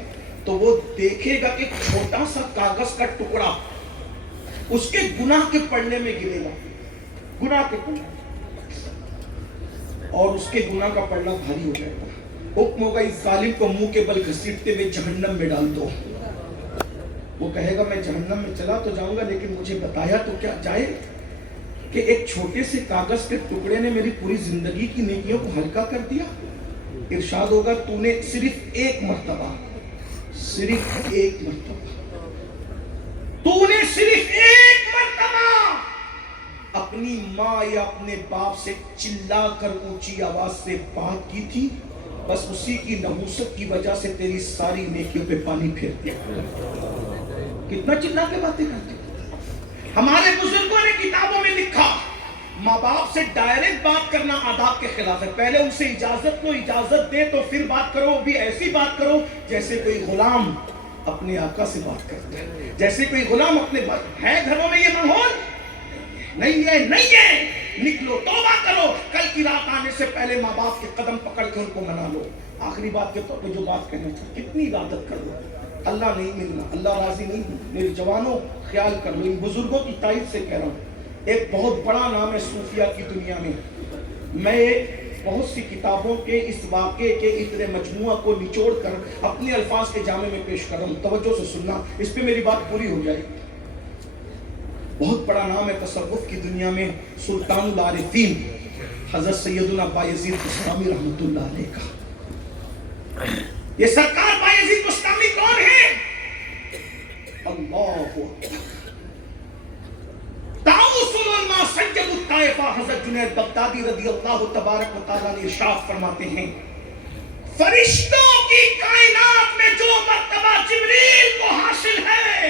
تو وہ دیکھے گا کہ چھوٹا سا کاغذ کا ٹکڑا اس کے گناہ کے پڑھنے میں گرے گا، گناہ کے پڑھنے، اور اس کے گناہ کا پڑھنا بھاری ہو جائے گا۔ حکم ہوگا اس ظالم کو منہ کے بل گھسیٹتے ہوئے جہنم میں ڈال دو۔ وہ کہے گا میں جہنم میں چلا تو جاؤں گا، لیکن مجھے بتایا تو کیا جائے کہ ایک چھوٹے سے کاغذ کے ٹکڑے نے میری پوری زندگی کی نیکیوں کو ہلکا کر دیا۔ ارشاد ہوگا تو نے صرف ایک مرتبہ اپنی ماں یا اپنے باپ سے چلا کر اونچی آواز سے بات کی تھی، بس اسی کی نحوست کی وجہ سے تیری ساری نیکیوں پہ پانی پھیر دیا۔ کتنا چلا کے باتیں کرتے۔ ہمارے بزرگوں نے کتابوں میں لکھا ماں باپ سے ڈائریکٹ بات کرنا آداب کے خلاف ہے۔ پہلے ان سے اجازت لو، اجازت دے تو پھر بات کرو، بھی ایسی بات کرو جیسے کوئی غلام اپنے آقا سے بات کرتا ہے، جیسے کوئی غلام اپنے ہے گھروں میں یہ ماحول نہیں ہے۔ نکلو، توبہ کرو، کل کی رات آنے سے پہلے ماں باپ کے قدم پکڑ کے ان کو منا لو۔ آخری بات کے طور پہ جو بات کہنا چاہتا، کتنی عبادت کر لو، اللہ نہیں ملنا، اللہ راضی نہیں ہے۔ میرے جوانوں خیال کر لو، ان بزرگوں کی تائید سے کہہ رہا ہوں۔ ایک بہت بڑا نام ہے صوفیہ کی دنیا میں۔ میں بہت سی کتابوں کے اس واقعے کے اتنے مجموعہ کو نچوڑ کر اپنے الفاظ کے جامع میں پیش کر رہا ہوں، توجہ سے سننا، اس پہ میری بات پوری ہو جائے۔ بہت بڑا نام ہے تصوف کی دنیا میں، سلطان العارفین حضرت سیدنا بایزید بستامی رحمۃ اللہ علیہ کا۔ یہ سرکار بایزید بستامی کون ہے؟ اللہ طاؤس العلماء سید الطائفہ حضرت جنید بغدادی رضی اللہ تبارک و تعالیٰ نے ارشاد فرماتے ہیں، فرشتوں کی کائنات میں جو مرتبہ جبریل کو حاصل ہے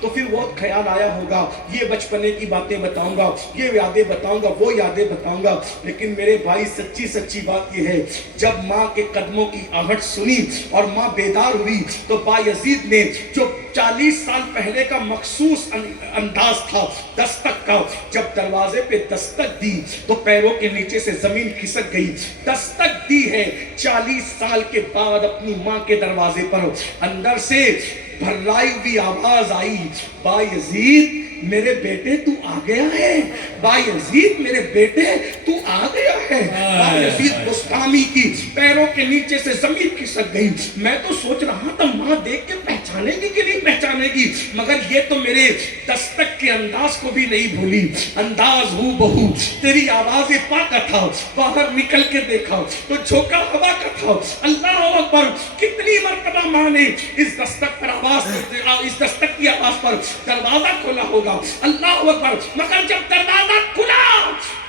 تو پھر وہ خیال آیا ہوگا یہ بچپنے کی باتیں بتاؤں گا, یہ یادیں بتاؤں گا, وہ یادیں بتاؤں گا. لیکن میرے بھائی سچی بات یہ ہے, جب ماں کے قدموں کی آہٹ سنی اور ماں بیدار ہوئی تو بایزید نے جو 40 سال پہلے کا مخصوص انداز تھا دستک کا, جب دروازے پہ دستک دی تو پیروں کے نیچے سے زمین کھسک گئی. دستک دی ہے 40 سال کے بعد اپنی ماں کے دروازے پر, اندر سے بھرائی ہوئی آواز آئی, بایزید میرے بیٹے تو آ گیا ہے, بایزید میرے بیٹے تو آ گیا ہے. بایزید بستامی کی پیروں کے نیچے سے زمین کھسک گئی. میں تو سوچ رہا تھا ماں دیکھ کے پہچانے گی کہ نہیں پہچانے گی, مگر یہ تو میرے دستک کے انداز کو بھی نہیں بھولی. انداز ہو بہو تیری آواز پاک تھا, باہر نکل کے دیکھا تو جھونکا ہوا کا تھا. اللہ اکبر, کتنی مرتبہ ماں نے اس دستک پر اس دستک کی آواز پر دروازہ کھولا ہوگا. اللہ اکبر, مگر جب دروازہ کھلا,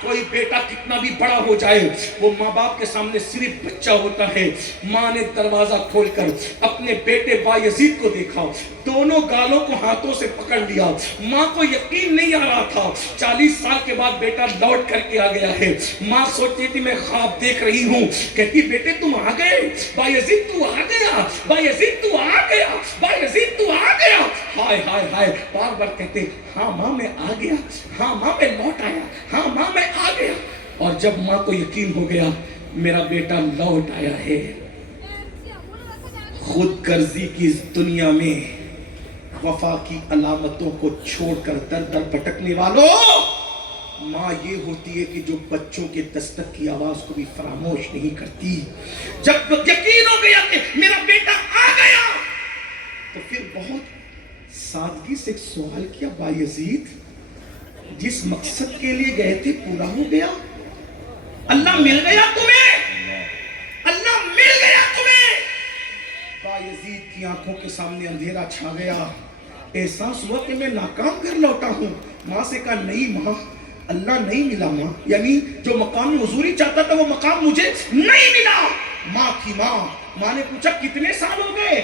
کوئی بیٹا کتنا بھی بڑا ہو جائے وہ ماں باپ کے سامنے صرف بچہ ہوتا ہے. ماں نے دروازہ کھول کر اپنے بیٹے بایزید کو دیکھا, دونوں گالوں کو ہاتھوں سے پکڑ لیا. ماں کو یقین نہیں آ رہا تھا 40 سال کے بعد بیٹا لوٹ کر کے آ گیا ہے. ماں سوچتی تھی میں خواب دیکھ رہی ہوں. کہتی بیٹے تم آ گئے, بایزید تو آ گیا, بایزید تو آ گیا, بایزید تو آ گیا. ہائے ہائے ہائے, بار بار کہتے ہاں ماں میں آ گیا, ہاں ماں میں لوٹ آیا, ہاں ماں میں آ گیا. اور جب ماں کو یقین ہو گیا میرا بیٹا لوٹ آیا ہے, خود غرضی کی اس دنیا میں وفا کی علامتوں کو چھوڑ کر در در بھٹکنے والوں, ماں یہ ہوتی ہے کہ جو بچوں کے دستک کی آواز کو بھی فراموش نہیں کرتی. جب یقین ہو گیا کہ میرا بیٹا آ گیا تو پھر بہت سادگی سے ایک سوال کیا, بایزید جس مقصد کے لیے گئے تھے پورا ہو گیا؟ اللہ مل گیا تمہیں, اللہ مل گیا تمہیں. بایزید کی آنکھوں کے سامنے اندھیرا چھا گیا. احساس ہوا کہ میں ناکام گھر لوٹا ہوں. ماں سے کہا نہیں ماں, اللہ نہیں ملا ماں, یعنی جو مقام حضوری چاہتا تھا وہ مقام مجھے نہیں ملا. ماں کی ماں نے پوچھا کتنے سال ہو گئے؟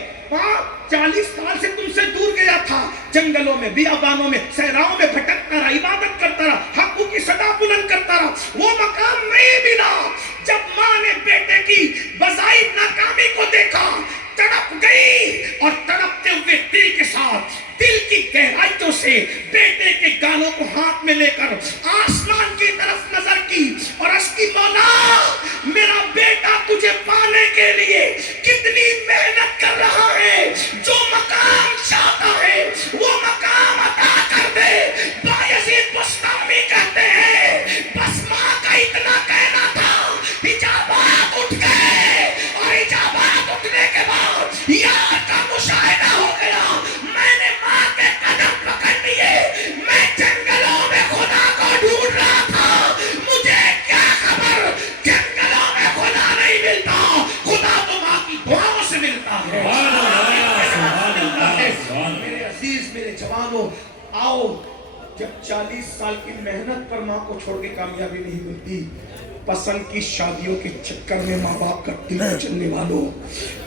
40 سال سے تم سے دور گیا تھا, جنگلوں میں, بیابانوں میں, صحراؤں میں بھٹکتا رہا, عبادت کرتا رہا, حقوں کی صدا بلند کرتا رہا, وہ مقام نہیں ملا. جب ماں نے بیٹے کی بظاہر ناکامی کو دیکھا تڑپ گئی, اور تڑپتے ہوئے دل کے ساتھ دل کی گہرائیوں سے بیٹے کے گالوں کو ہاتھ میں لے کر آسمان کی طرف نظر کی اور اس کی مولا میرا بیٹا تجھے پانے کے لیے کتنی محنت کر رہا ہے, جو مقام چاہتا ہے وہ مقام عطا کر دے. بایزید بستامی کہتے ہیں بس ماں کا اتنا کہنا تھا, اجابات اٹھ گئے, اور اجابات اٹھنے کے بعد یار کا مشاہدہ ہو گیا. میں نے ماں کے قدم پکڑ لیے, میں جنگلوں میں خدا کو ڈھونڈ رہا تھا. مجھے کیا خبر جنگلوں میں خدا نہیں ملتا, خدا تو ماں کی دعاؤں سے ملتا ہے. میرے عزیز, میرے جوانوں, آؤ, جب 40 سال کی محنت پر ماں کو چھوڑ کے کامیابی نہیں ملتی, پسند کی شادیوں کے چکر میں ماں باپ کا دل چلنے والوں,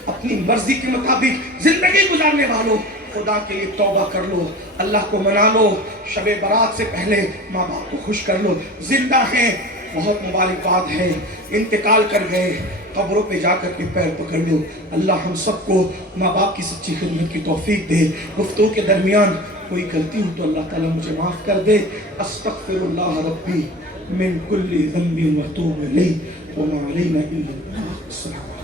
اپنی مرضی کے مطابق زندگی گزارنے والوں, خدا کے لیے توبہ کر لو, اللہ کو منا لو, شب برات سے پہلے ماں باپ کو خوش کر لو. زندہ ہیں بہت مبارکباد ہے, انتقال کر گئے قبروں پہ جا کر کے پیر پکڑ لو. اللہ ہم سب کو ماں باپ کی سچی خدمت کی توفیق دے. گفتگو کے درمیان کوئی غلطی ہو تو اللہ تعالیٰ مجھے معاف کر دے. استغفر اللہ ربی من کل ذنب واتوب الیہ وما علینا الا البلاغ. السلام علیکم.